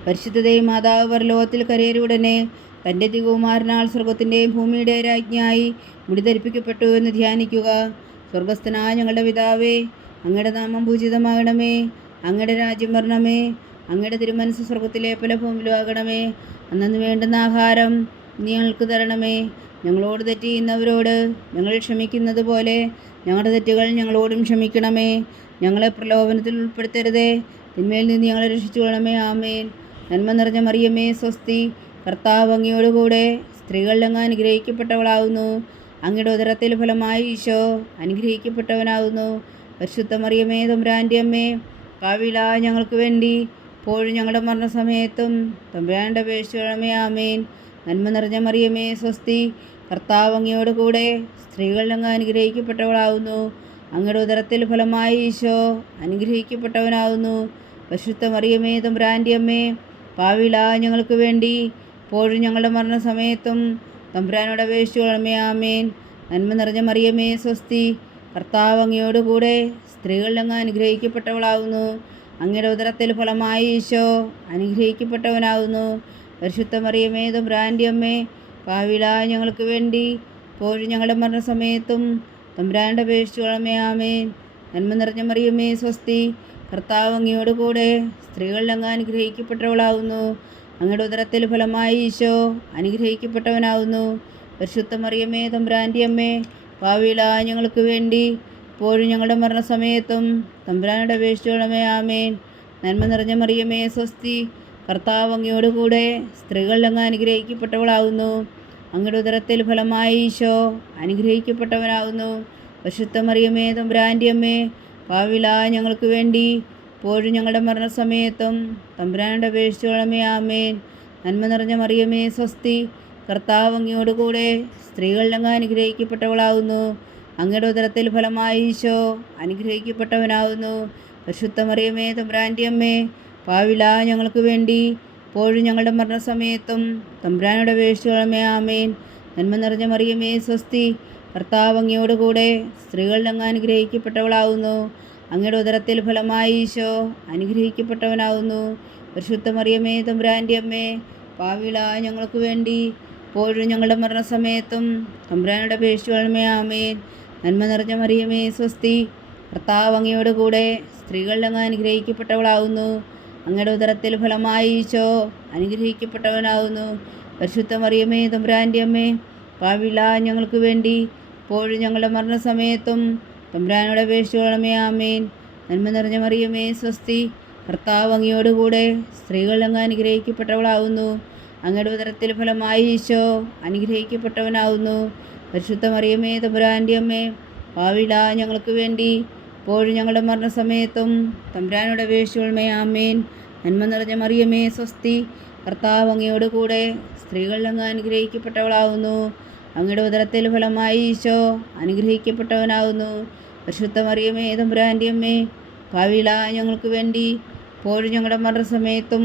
പരിശുദ്ധതയും മാതാവ് പരലോകത്തിൽ കരയേറിയുടനെ തൻ്റെ തികുമാരനാൽ സ്വർഗത്തിൻ്റെയും ഭൂമിയുടെ രാജ്ഞിയായി മുടിധരിപ്പിക്കപ്പെട്ടു എന്ന് ധ്യാനിക്കുക. സ്വർഗസ്ഥനായ ഞങ്ങളുടെ പിതാവേ, അങ്ങയുടെ നാമം പൂജിതമാകണമേ. അങ്ങയുടെ രാജ്യം വരണമേ. അങ്ങയുടെ തിരുമനസ്സ് സ്വർഗത്തിലെ പോലെ ഭൂമിയിലും ആകണമേ. അന്നു വേണ്ടുന്ന ആഹാരം നീ ഞങ്ങൾക്ക് തരണമേ. ഞങ്ങളോട് തെറ്റ് ചെയ്യുന്നവരോട് ഞങ്ങൾ ക്ഷമിക്കുന്നത് പോലെ ഞങ്ങളുടെ തെറ്റുകൾ ഞങ്ങളോടും ക്ഷമിക്കണമേ. ഞങ്ങളെ പ്രലോഭനത്തിൽ ഉൾപ്പെടുത്തരുതേ, തിന്മയിൽ നിന്ന് ഞങ്ങളെ രക്ഷിച്ചു കൊള്ളണമേ. ആമേൻ. നന്മ നിറഞ്ഞ മറിയമേ സ്വസ്തി, കർത്താവ് അങ്ങയോട് കൂടെ സ്ത്രീകളിൽ അങ്ങ് അനുഗ്രഹിക്കപ്പെട്ടവളാവുന്നു. അങ്ങയുടെ ഉദരത്തിൽ ഫലമായി ഈശോ അനുഗ്രഹിക്കപ്പെട്ടവനാവുന്നു. പരിശുദ്ധ മറിയമേ തമ്പുരാൻ്റെ അമ്മേ, പാപികളായ ഞങ്ങൾക്ക് വേണ്ടി ഇപ്പോഴും ഞങ്ങളുടെ മരണസമയത്തും തമ്പുരാനോട് അപേക്ഷിച്ചു കൊള്ളണമേ. ആമേൻ. നന്മ നിറഞ്ഞ മറിയമേ സ്വസ്തി, കർത്താവ് അങ്ങയോട് കൂടെ സ്ത്രീകളിൽ അങ്ങ് അനുഗ്രഹിക്കപ്പെട്ടവളാവുന്നു. അങ്ങയുടെ ഉദരത്തിൽ ഫലമായി ഈശോ അനുഗ്രഹിക്കപ്പെട്ടവനാവുന്നു. പരിശുദ്ധ മറിയമേ തമ്പുരാൻ്റെ അമ്മേ, പാവികളായ ഞങ്ങൾക്ക് വേണ്ടി ഇപ്പോഴും ഞങ്ങളുടെ മരണസമയത്തും തമ്പുരാനോട് അപേക്ഷിച്ചുകൊള്ളണമേ. ആമേൻ. നന്മ നിറഞ്ഞ മറിയമേ സ്വസ്തി, കർത്താവ് അങ്ങയോട് കൂടെ സ്ത്രീകളിൽ അങ്ങ് അനുഗ്രഹിക്കപ്പെട്ടവളാവുന്നു. അങ്ങയുടെ ഉദരത്തിൽ ഫലമായി ഈശോ അനുഗ്രഹിക്കപ്പെട്ടവനാവുന്നു. പരിശുദ്ധ മറിയമേ തമ്പുരാൻ്റെ അമ്മേ, പാവികളായ ഞങ്ങൾക്ക് വേണ്ടി ഇപ്പോഴും ഞങ്ങളുടെ മരണസമയത്തും തമ്പുരാനോട് അപേക്ഷിച്ചുകൊള്ളണമേ. ആമേൻ. നന്മ നിറഞ്ഞ മറിയമേ സ്വസ്തി, കർത്താവ് അങ്ങയോട് കൂടെ സ്ത്രീകളിൽ അങ്ങ് അനുഗ്രഹിക്കപ്പെട്ടവളാവുന്നു. അങ്ങയുടെ ഉദരത്തിൽ ഫലമായി ഈശോ അനുഗ്രഹിക്കപ്പെട്ടവനാവുന്നു. പരിശുദ്ധ മറിയമേ തമ്പുരാൻ്റെ അമ്മേ, പാവികളായ ഞങ്ങൾക്ക് വേണ്ടി ഇപ്പോഴും ഞങ്ങളുടെ മരണസമയത്തും തമ്പുരാനോട് അപേക്ഷിച്ചുകൊള്ളണമേ. ആമേൻ. നന്മ നിറഞ്ഞ മറിയമേ സ്വസ്തി, കർത്താവ് അങ്ങയോട് കൂടെ സ്ത്രീകളിൽ അങ്ങ് അനുഗ്രഹിക്കപ്പെട്ടവളാവുന്നു. അങ്ങയുടെ ഉദരത്തിൽ ഫലമായി ഈശോ അനുഗ്രഹിക്കപ്പെട്ടവനാവുന്നു. പരിശുദ്ധ മറിയമേ തമ്പുരാൻ്റെ അമ്മേ, പാവികളായ ഞങ്ങൾക്ക് വേണ്ടി ഇപ്പോഴും ഞങ്ങളുടെ മരണസമയത്തും തമ്പുരാനോട് അപേക്ഷിച്ചുകൊള്ളണമേ. ആമേൻ. നന്മ നിറഞ്ഞ മറിയമേ സ്വസ്തി, കർത്താവ് അങ്ങയോട് കൂടെ സ്ത്രീകളിൽ അങ്ങ് അനുഗ്രഹിക്കപ്പെട്ടവളാവുന്നു. അങ്ങയുടെ ഉദരത്തിൽ ഫലമായി ഈശോ അനുഗ്രഹിക്കപ്പെട്ടവനാവുന്നു. പരിശുദ്ധ മറിയമേ തമ്പുരാൻ്റെ അമ്മേ, പാവികളായ ഞങ്ങൾക്ക് വേണ്ടി ഇപ്പോഴും ഞങ്ങളുടെ മരണസമയത്തും തമ്പുരാനോട് അപേക്ഷിച്ചുകൊള്ളണമേ. ആമേൻ. നന്മ നിറഞ്ഞ മറിയമേ സ്വസ്തി, കർത്താവ് അങ്ങയോട് കൂടെ സ്ത്രീകളിൽ അങ്ങ് അനുഗ്രഹിക്കപ്പെട്ടവളാവുന്നു. അങ്ങയുടെ ഉദരത്തിൽ ഫലമായി ഈശോ അനുഗ്രഹിക്കപ്പെട്ടവനാവുന്നു. പരിശുദ്ധ മറിയമേ തമ്പുരാൻ്റെ അമ്മേ, പാവികളായ ഞങ്ങൾക്ക് വേണ്ടി ഇപ്പോഴും ഞങ്ങളുടെ മരണസമയത്തും തമ്പുരാനോട് അപേക്ഷിച്ചുകൊള്ളണമേ. ആമേൻ. നന്മ നിറഞ്ഞ മറിയമേ സ്വസ്തി, കർത്താവ് അങ്ങയോട് കൂടെ സ്ത്രീകളിൽ അങ്ങ് അനുഗ്രഹിക്കപ്പെട്ടവളാവുന്നു. അങ്ങയുടെ ഉദരത്തിൽ ഫലമായി ഈശോ അനുഗ്രഹിക്കപ്പെട്ടവനാവുന്നു. പരിശുദ്ധ മറിയമേ തമ്പുരാൻ്റെ അമ്മേ, പാവികളായ ഞങ്ങൾക്ക് വേണ്ടി ഇപ്പോഴും ഞങ്ങളുടെ മരണസമയത്തും തമ്പുരാനോട് അപേക്ഷിച്ചുകൊള്ളണമേ. ആമേൻ. നന്മ നിറഞ്ഞ മറിയമേ സ്വസ്തി, കർത്താവ് അങ്ങയോട് കൂടെ സ്ത്രീകളിൽ അങ്ങ് അനുഗ്രഹിക്കപ്പെട്ടവളാവുന്നു. അങ്ങയുടെ ഉദരത്തിൽ ഫലമായി ഈശോ അനുഗ്രഹിക്കപ്പെട്ടവനാവുന്നു. പരിശുദ്ധ മറിയമേ തമ്പുരാൻ്റെ അമ്മേ, പാവികളായ ഞങ്ങൾക്ക് വേണ്ടി ഇപ്പോഴും ഞങ്ങളുടെ മരണസമയത്തും തമ്പുരാനോട് അപേക്ഷിച്ചുകൊള്ളണമേ. ആമേൻ. നന്മ നിറഞ്ഞ മറിയമേ സ്വസ്തി, കർത്താവ് അങ്ങയോട് കൂടെ സ്ത്രീകളിൽ അങ്ങ് അനുഗ്രഹിക്കപ്പെട്ടവളാവുന്നു. അങ്ങയുടെ ഉദരത്തിൽ ഫലമായി ഈശോ അനുഗ്രഹിക്കപ്പെട്ടവനാവുന്നു. പരിശുദ്ധ മറിയമേ തമ്പുരാൻ്റെ അമ്മേ, പാവികളായ ഞങ്ങൾക്ക് വേണ്ടി ഇപ്പോഴും ഞങ്ങളുടെ മരണസമയത്തും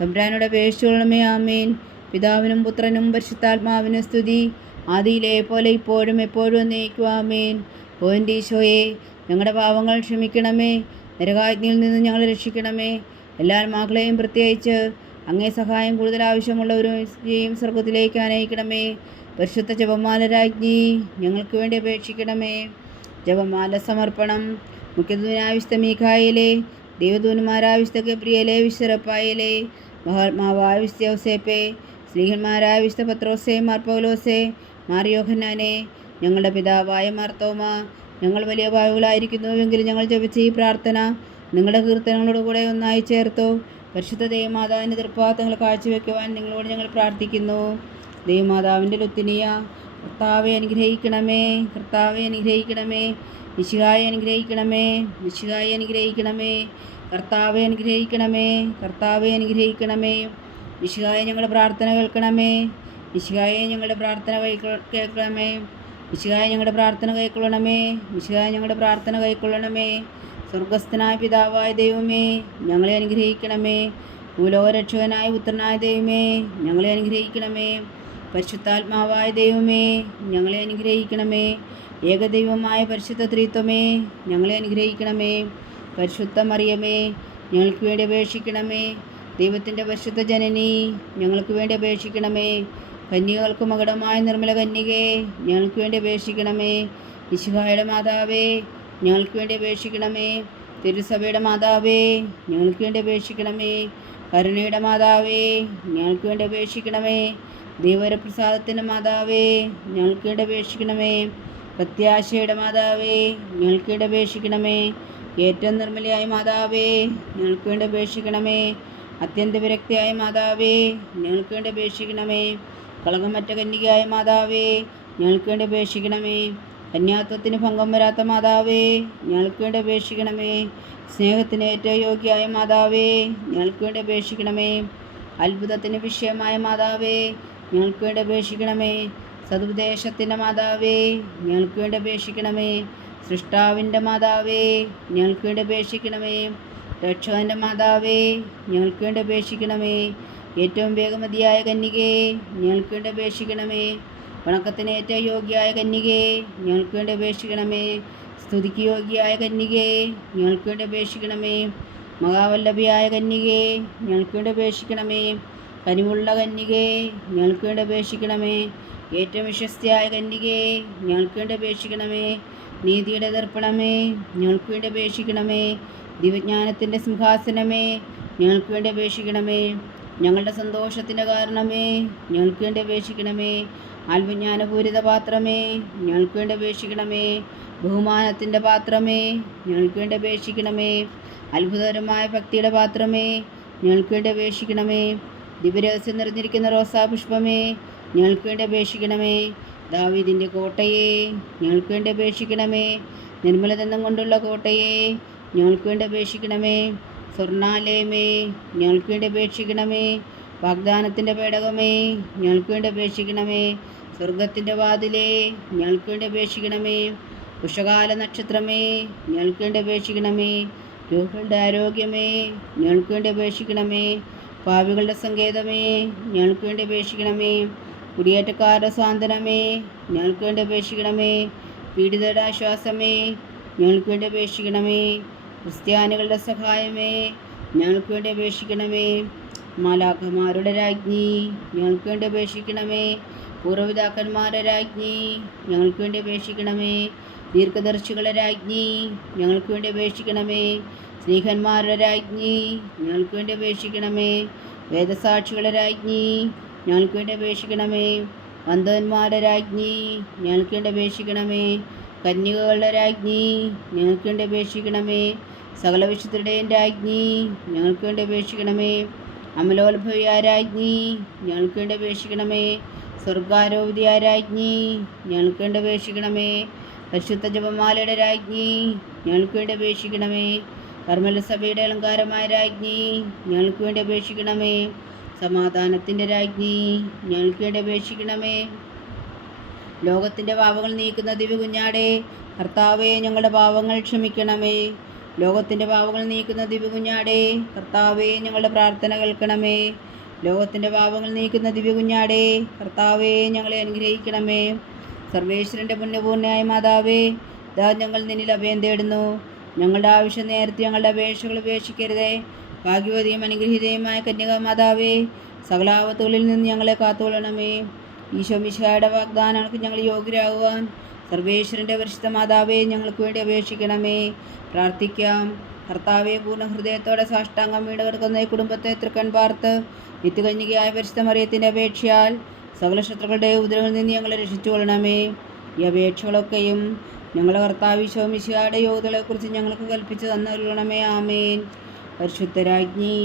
തമ്പുരാനോട് അപേക്ഷിച്ചുകൊള്ളണമേ. ആമേൻ. പിതാവിനും പുത്രനും പരിശുദ്ധാത്മാവിനും സ്തുതി, ആദിയിലെ പോലെ ഇപ്പോഴും എപ്പോഴും എന്നേക്കും. ആമേൻ. ഓ എൻ്റെ ഈശോയെ, ഞങ്ങളുടെ പാവങ്ങൾ ക്ഷമിക്കണമേ. നരകാഗ്നിയിൽ നിന്ന് ഞങ്ങളെ രക്ഷിക്കണമേ. എല്ലാ ആത്മാക്കളെയും പ്രത്യേകിച്ച് അങ്ങേ സഹായം കൂടുതൽ ആവശ്യമുള്ളവരെയും സ്വർഗത്തിലേക്ക് അനയിക്കണമേ. പരിശുദ്ധ ജപമാല രാജ്ഞി, ഞങ്ങൾക്ക് വേണ്ടി അപേക്ഷിക്കണമേ. ജപമാല സമർപ്പണം. മുഖ്യദൂതനായ വിശുദ്ധ മീഖായേലേ, ദൈവദൂതന്മാരായ വിശുദ്ധ ഗബ്രിയേലേ, വിശുദ്ധ റഫായേലേ, മഹാത്മാവായ വിശുദ്ധ യൗസേപ്പേ, സ്ലീഹന്മാരായ വിശുദ്ധ പത്രോസേ, മാർ പൗലോസേ, മാർ യോഹന്നാനേ, ഞങ്ങളുടെ പിതാവായ മാർത്തോമ, ഞങ്ങൾ വലിയ പാവികളായിരിക്കുന്നുവെങ്കിലും ഞങ്ങൾ ജപിച്ച ഈ പ്രാർത്ഥന നിങ്ങളുടെ കീർത്തനങ്ങളോടുകൂടെ ഒന്നായി ചേർത്തു. പരിശുദ്ധ ദൈവമാതാവിൻ്റെ തൃപ്പാദങ്ങൾ കാഴ്ചവെക്കുവാൻ നിങ്ങളോട് ഞങ്ങൾ പ്രാർത്ഥിക്കുന്നു. ദൈവമാതാവിൻ്റെ ലുത്തിനിയ, കർത്താവെ അനുഗ്രഹിക്കണമേ, കർത്താവെ അനുഗ്രഹിക്കണമേ. മിശിഹായെ അനുഗ്രഹിക്കണമേ, മിശിഹായെ അനുഗ്രഹിക്കണമേ. കർത്താവെ അനുഗ്രഹിക്കണമേ, കർത്താവെ അനുഗ്രഹിക്കണമേ. മിശിഹായെ ഞങ്ങളുടെ പ്രാർത്ഥന കേൾക്കണമേ, മിശിഹായെ ഞങ്ങളുടെ പ്രാർത്ഥന കേൾക്കണമേ. മിശിഹായെ ഞങ്ങളുടെ പ്രാർത്ഥന കൈക്കൊള്ളണമേ, മിശിഹായെ ഞങ്ങളുടെ പ്രാർത്ഥന കൈക്കൊള്ളണമേ. സ്വർഗസ്ഥനായ പിതാവായ ദൈവമേ, ഞങ്ങളെ അനുഗ്രഹിക്കണമേ. ഭൂലോകരക്ഷകനായ പുത്രനായ ദൈവമേ, ഞങ്ങളെ അനുഗ്രഹിക്കണമേ. പരിശുദ്ധാത്മാവായ ദൈവമേ, ഞങ്ങളെ അനുഗ്രഹിക്കണമേ. ഏകദൈവമായ പരിശുദ്ധ ത്രിത്വമേ, ഞങ്ങളെ അനുഗ്രഹിക്കണമേ. പരിശുദ്ധ മറിയമേ, ഞങ്ങൾക്ക് വേണ്ടി അപേക്ഷിക്കണമേ. ദൈവത്തിൻ്റെ പരിശുദ്ധ ജനനി, ഞങ്ങൾക്ക് വേണ്ടി അപേക്ഷിക്കണമേ. കന്യകൾക്ക് മകുടമായ നിർമ്മല കന്യകേ, ഞങ്ങൾക്ക് വേണ്ടി അപേക്ഷിക്കണമേ. മിശിഹായുടെ മാതാവേ, ഞങ്ങൾക്ക് വേണ്ടി അപേക്ഷിക്കണമേ. തിരുസഭയുടെ മാതാവേ, ഞങ്ങൾക്ക് വേണ്ടി അപേക്ഷിക്കണമേ. കരുണയുടെ മാതാവേ, ഞങ്ങൾക്ക് വേണ്ടി അപേക്ഷിക്കണമേ. ദൈവവരപ്രസാദത്തിൻ്റെ മാതാവേ, ഞങ്ങൾക്ക് വേണ്ടി അപേക്ഷിക്കണമേ. പ്രത്യാശയുടെ മാതാവേ, ഞങ്ങൾക്ക് വേണ്ടി അപേക്ഷിക്കണമേ. ഏറ്റവും നിർമ്മലയായ മാതാവേ, ഞങ്ങൾക്ക് വേണ്ടി അപേക്ഷിക്കണമേ. അത്യന്ത വിരക്തിയായ മാതാവേ, ഞങ്ങൾക്ക് വേണ്ടി അപേക്ഷിക്കണമേ. കളങ്കമറ്റ കന്യകയായ മാതാവേ, ഞങ്ങൾക്ക് വേണ്ടി അപേക്ഷിക്കണമേ. കന്യാത്വത്തിന് ഭംഗം വരാത്ത മാതാവേ, ഞങ്ങൾക്ക് വേണ്ടി അപേക്ഷിക്കണമേ. സ്നേഹത്തിന് ഏറ്റവും യോഗ്യയായ മാതാവേ, ഞങ്ങൾക്ക് വേണ്ടി അപേക്ഷിക്കണമേ. അത്ഭുതത്തിന് വിഷയമായ മാതാവേ, ഞങ്ങൾക്ക് വേണ്ടി അപേക്ഷിക്കണമേ. സതുപദേശത്തിൻ്റെ മാതാവേ, ഞങ്ങൾക്ക് വേണ്ടി അപേക്ഷിക്കണമേ. സൃഷ്ടാവിൻ്റെ മാതാവേ, ഞങ്ങൾക്ക് വേണ്ടി അപേക്ഷിക്കണമേ. രക്ഷകൻ്റെ മാതാവേ, ഞങ്ങൾക്ക് വേണ്ടി അപേക്ഷിക്കണമേ. ഏറ്റവും വേഗമതിയായ കന്യകേ, ഞങ്ങൾക്ക് വേണ്ടി അപേക്ഷിക്കണമേ. വണക്കത്തിന് ഏറ്റവും യോഗ്യയായ കന്യകേ, ഞങ്ങൾക്ക് വേണ്ടി അപേക്ഷിക്കണമേ. സ്തുതിക്ക് യോഗ്യയായ കന്യകേ, ഞങ്ങൾക്ക് വേണ്ടി അപേക്ഷിക്കണമേ. മഹാവല്ലഭിയായ കന്യകേ, ഞങ്ങൾക്ക് വേണ്ടി അപേക്ഷിക്കണമേ. കനിവുള്ള കന്യകേ, ഞങ്ങൾക്ക് വേണ്ടി അപേക്ഷിക്കണമേ. ഏറ്റവും വിശ്വസ്തയായ കന്യകേ, ഞങ്ങൾക്ക് വേണ്ടി അപേക്ഷിക്കണമേ. നീതിയുടെ ദർപ്പണമേ, ഞങ്ങൾക്ക് വേണ്ടി അപേക്ഷിക്കണമേ. ദിവ്യജ്ഞാനത്തിൻ്റെ സിംഹാസനമേ, ഞങ്ങൾക്ക് വേണ്ടി അപേക്ഷിക്കണമേ. ഞങ്ങളുടെ സന്തോഷത്തിൻ്റെ കാരണമേ, ഞങ്ങൾക്ക് വേണ്ടി അപേക്ഷിക്കണമേ. ആത്മജ്ഞാനപൂരിത പാത്രമേ, ഞങ്ങൾക്ക് വേണ്ടി അപേക്ഷിക്കണമേ. ബഹുമാനത്തിൻ്റെ പാത്രമേ, ഞങ്ങൾക്ക് വേണ്ടി അപേക്ഷിക്കണമേ. അത്ഭുതകരമായ ഭക്തിയുടെ പാത്രമേ, ഞങ്ങൾക്ക് വേണ്ടി അപേക്ഷിക്കണമേ. ദിവ്യരഹസ്യം നിറഞ്ഞിരിക്കുന്ന റോസാപുഷ്പമേ, ഞങ്ങൾക്ക് വേണ്ടി അപേക്ഷിക്കണമേ. ദാവീദിൻ്റെ കോട്ടയെ, ഞങ്ങൾക്ക് വേണ്ടി അപേക്ഷിക്കണമേ. നിർമ്മലദന്തം കൊണ്ടുള്ള കോട്ടയെ, ഞങ്ങൾക്ക് വേണ്ടി അപേക്ഷിക്കണമേ. സ്വർണ്ണാലയമേ, ഞങ്ങൾക്ക് വേണ്ടി അപേക്ഷിക്കണമേ. വാഗ്ദാനത്തിൻ്റെ പേടകമേ, ഞങ്ങൾക്ക് വേണ്ടി അപേക്ഷിക്കണമേ. സ്വർഗത്തിൻ്റെ വാതിലേ, ഞങ്ങൾക്ക് വേണ്ടി അപേക്ഷിക്കണമേ. ഉഷകാല നക്ഷത്രമേ, ഞങ്ങൾക്ക് വേണ്ടി അപേക്ഷിക്കണമേ. രോഗികളുടെ ആരോഗ്യമേ, ഞങ്ങൾക്ക് വേണ്ടി അപേക്ഷിക്കണമേ. പാപികളുടെ സങ്കേതമേ, ഞങ്ങൾക്ക് വേണ്ടി അപേക്ഷിക്കണമേ. കുടിയേറ്റക്കാരുടെ സാന്ത്വനമേ, ഞങ്ങൾക്ക് വേണ്ടി അപേക്ഷിക്കണമേ. പീഡിതരുടെ ആശ്വാസമേ, ഞങ്ങൾക്ക് വേണ്ടി അപേക്ഷിക്കണമേ. ക്രിസ്ത്യാനികളുടെ സഹായമേ, ഞങ്ങൾക്ക് വേണ്ടി അപേക്ഷിക്കണമേ. മാലാഖമാരുടെ രാജ്ഞി, ഞങ്ങൾക്ക് വേണ്ടി അപേക്ഷിക്കണമേ. പൂർവ്വപിതാക്കന്മാരുടെ രാജ്ഞി, ഞങ്ങൾക്ക് വേണ്ടി അപേക്ഷിക്കണമേ. ദീർഘദർശികളുടെ രാജ്ഞി, ഞങ്ങൾക്ക് വേണ്ടി അപേക്ഷിക്കണമേ. സ്നേഹന്മാരുടെ രാജ്ഞി, ഞങ്ങൾക്ക് വേണ്ടി അപേക്ഷിക്കണമേ. വേദസാക്ഷികളുടെ രാജ്ഞി, ഞങ്ങൾക്ക് വേണ്ടി അപേക്ഷിക്കണമേ. വന്ധവന്മാരുടെ രാജ്ഞി, ഞങ്ങൾക്ക് വേണ്ടി അപേക്ഷിക്കണമേ. കന്യകകളുടെ രാജ്ഞി, ഞങ്ങൾക്ക് വേണ്ടി അപേക്ഷിക്കണമേ. സകല വിശുദ്ധരുടെയും രാജ്ഞി, ഞങ്ങൾക്ക് വേണ്ടി അപേക്ഷിക്കണമേ. അമലോത്ഭവിയായ രാജ്ഞി, ഞങ്ങൾക്ക് വേണ്ടി അപേക്ഷിക്കണമേ. സ്വർഗാരോപിതയായ രാജ്ഞി, ഞങ്ങൾക്ക് വേണ്ടി അപേക്ഷിക്കണമേ. പരിശുദ്ധ ജപമാലയുടെ രാജ്ഞി, ഞങ്ങൾക്ക് വേണ്ടി അപേക്ഷിക്കണമേ. കർമ്മല സഭയുടെ അലങ്കാരമായ രാജ്ഞി, ഞങ്ങൾക്ക് വേണ്ടി അപേക്ഷിക്കണമേ. സമാധാനത്തിൻ്റെ രാജ്ഞി, ഞങ്ങൾക്ക് വേണ്ടി അപേക്ഷിക്കണമേ. ലോകത്തിൻ്റെ പാപങ്ങൾ നീക്കുന്ന ദിവ്യ കുഞ്ഞാടേ, കർത്താവേ, ഞങ്ങളുടെ പാപങ്ങൾ ക്ഷമിക്കണമേ. ലോകത്തിൻ്റെ പാപങ്ങൾ നീക്കുന്ന ദിവ്യ കുഞ്ഞാടേ, കർത്താവേ, ഞങ്ങളുടെ പ്രാർത്ഥന കേൾക്കണമേ. ലോകത്തിൻ്റെ പാപങ്ങൾ നീക്കുന്ന ദിവ്യ കുഞ്ഞാടേ, കർത്താവേ, ഞങ്ങളെ അനുഗ്രഹിക്കണമേ. സർവേശ്വരൻ്റെ പുണ്യപൂർണ്ണയായ മാതാവേ, ഇതാ ഞങ്ങൾ നിന്നിൽ അഭയം തേടുന്നു. ഞങ്ങളുടെ ആവശ്യം നേരത്തെ ഞങ്ങളുടെ അപേക്ഷകൾ ഉപേക്ഷിക്കരുതേ. ഭാഗ്യവതിയും അനുഗ്രഹീതയുമായ കന്യക മാതാവേ, സകലാപത്തുകളിൽ നിന്ന് ഞങ്ങളെ കാത്തുകൊള്ളണമേ. ഈശോ മിശിഹായുടെ വാഗ്ദാനങ്ങൾക്ക് ഞങ്ങൾ യോഗ്യരാകുവാൻ സർവേശ്വരൻ്റെ പരിശുദ്ധ മാതാവേ, ഞങ്ങൾക്ക് വേണ്ടി അപേക്ഷിക്കണമേ. പ്രാർത്ഥിക്കാം. കർത്താവെ, പൂർണ്ണ ഹൃദയത്തോടെ സാഷ്ടാംഗം വീണ് കിടക്കുന്ന ഈ കുടുംബത്തെ തൃക്കൺ പാർത്ത് നിത്യകന്യകയായ പരിശുദ്ധ മറിയത്തിൻ്റെ അപേക്ഷയാൽ സകല ശത്രുക്കളുടെ ഉപദ്രവങ്ങളിൽ നിന്ന് ഞങ്ങളെ രക്ഷിച്ചുകൊള്ളണമേ. ഈ അപേക്ഷകളൊക്കെയും ഞങ്ങളുടെ കർത്താവ് ഈശോ മിശിഹായുടെ യോഗ്യതകളെക്കുറിച്ച് ഞങ്ങൾക്ക് കൽപ്പിച്ച് തന്നരുളണമേ. ആമേൻ. പരിശുദ്ധരാജ്ഞി,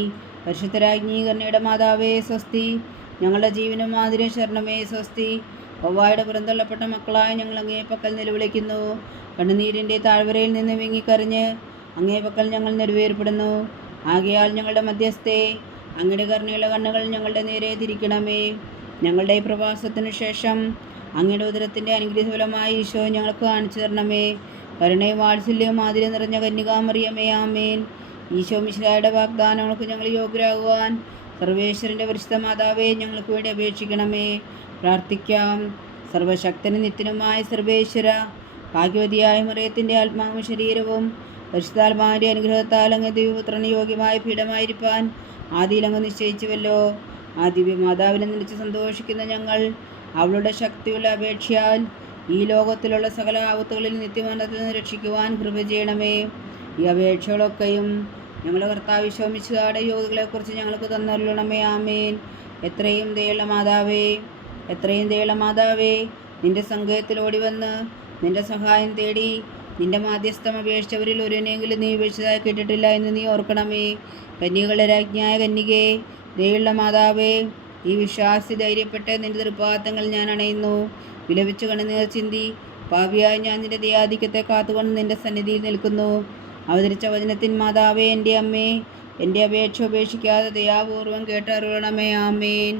പരിശുദ്ധരാജ്ഞി കന്യയുടെ മാതാവേ, സ്വസ്തി. ഞങ്ങളുടെ ജീവനും മാതിരി ശരണമേ, സ്വസ്തി. ഒവ്വായുടെ പുറന്തള്ളപ്പെട്ട മക്കളായ ഞങ്ങൾ അങ്ങേ പക്കൽ നിലവിളിക്കുന്നു. കണ്ണുനീരിൻ്റെ താഴ്വരയിൽ നിന്ന് വിങ്ങിക്കറിഞ്ഞ് അങ്ങേ പക്കൽ ഞങ്ങൾ നെടുവേർപ്പെടുന്നു. ആകയാൽ ഞങ്ങളുടെ മധ്യസ്ഥേ, അങ്ങയുടെ കരുണയുള്ള കണ്ണുകൾ ഞങ്ങളുടെ നേരെ തിരിക്കണമേ. ഞങ്ങളുടെ ഈ പ്രവാസത്തിനു ശേഷം അങ്ങയുടെ ഉദരത്തിൻ്റെ അനുഗ്രഹഫലമായി ഈശോ ഞങ്ങൾക്ക് കാണിച്ചു തരണമേ. കരുണയും വാത്സല്യവും മാതിരി നിറഞ്ഞ കന്യകാമറിയമേ, ആമേൻ. ഈശോ മിശിഹായുടെ വാഗ്ദാനങ്ങൾക്ക് ഞങ്ങൾ യോഗ്യരാകുവാൻ സർവേശ്വരൻ്റെ പരിശുദ്ധ മാതാവേ, ഞങ്ങൾക്ക് വേണ്ടി അപേക്ഷിക്കണമേ. പ്രാർത്ഥിക്കാം. സർവശക്തനും നിത്യനുമായ സർവേശ്വര, ഭാഗ്യവതിയായ മറിയത്തിൻ്റെ ആത്മാവും ശരീരവും പരിശുദ്ധാത്മാവിൻ്റെ അനുഗ്രഹത്താൽ അങ്ങ് ദിവ്യപുത്രന് യോഗ്യമായ പീഠമായിരിക്കാൻ ആദിയിൽ അങ്ങ് നിശ്ചയിച്ചുവല്ലോ. ആ ദിവ്യമാതാവിനെ നിലച്ച് സന്തോഷിക്കുന്ന ഞങ്ങൾ അവളുടെ ശക്തിയുള്ള അപേക്ഷയാൽ ഈ ലോകത്തിലുള്ള സകല ആപത്തുകളിൽ നിത്യമരണത്തിൽ നിന്ന് രക്ഷിക്കുവാൻ കൃപ ചെയ്യണമേ. ഈ അപേക്ഷകളൊക്കെയും ഞങ്ങളുടെ കർത്താവ് ഈശോ മിശിഹായുടെ യോഗ്യതകളെക്കുറിച്ച് ഞങ്ങൾക്ക് തന്നരുളണമേ. ആമേൻ. എത്രയും ദയുള്ള മാതാവേ, എത്രയും ദയുള്ള മാതാവേ, നിന്റെ സങ്കേതത്തിൽ ഓടി വന്ന് നിന്റെ സഹായം തേടി നിന്റെ മാധ്യസ്ഥം അപേക്ഷിച്ചവരിൽ ഒരുവനെങ്കിലും നീ ഉപേക്ഷിച്ചതായി കേട്ടിട്ടില്ല എന്ന് നീ ഓർക്കണമേ. കന്യകളുടെ രാജ്ഞിയായ കന്യകേ, ദയുള്ള മാതാവേ, ഈ വിശ്വാസി ധൈര്യപ്പെട്ട് നിന്റെ തൃപ്പാദങ്ങൾ ഞാൻ അണയുന്നു. വിലപിച്ചു കണ്ണുനീർ ചിന്തി പാപിയായി ഞാൻ നിന്റെ ദയാധിക്യത്തെ കാത്തുകൊണ്ട് നിന്റെ സന്നിധിയിൽ നിൽക്കുന്നു. അവതരിച്ച വചനത്തിൻ മാതാവേ, എൻ്റെ അമ്മേ, എൻ്റെ അപേക്ഷ ഉപേക്ഷിക്കാതെ ദയാപൂർവം കേട്ടറിയണമേ. ആമേൻ.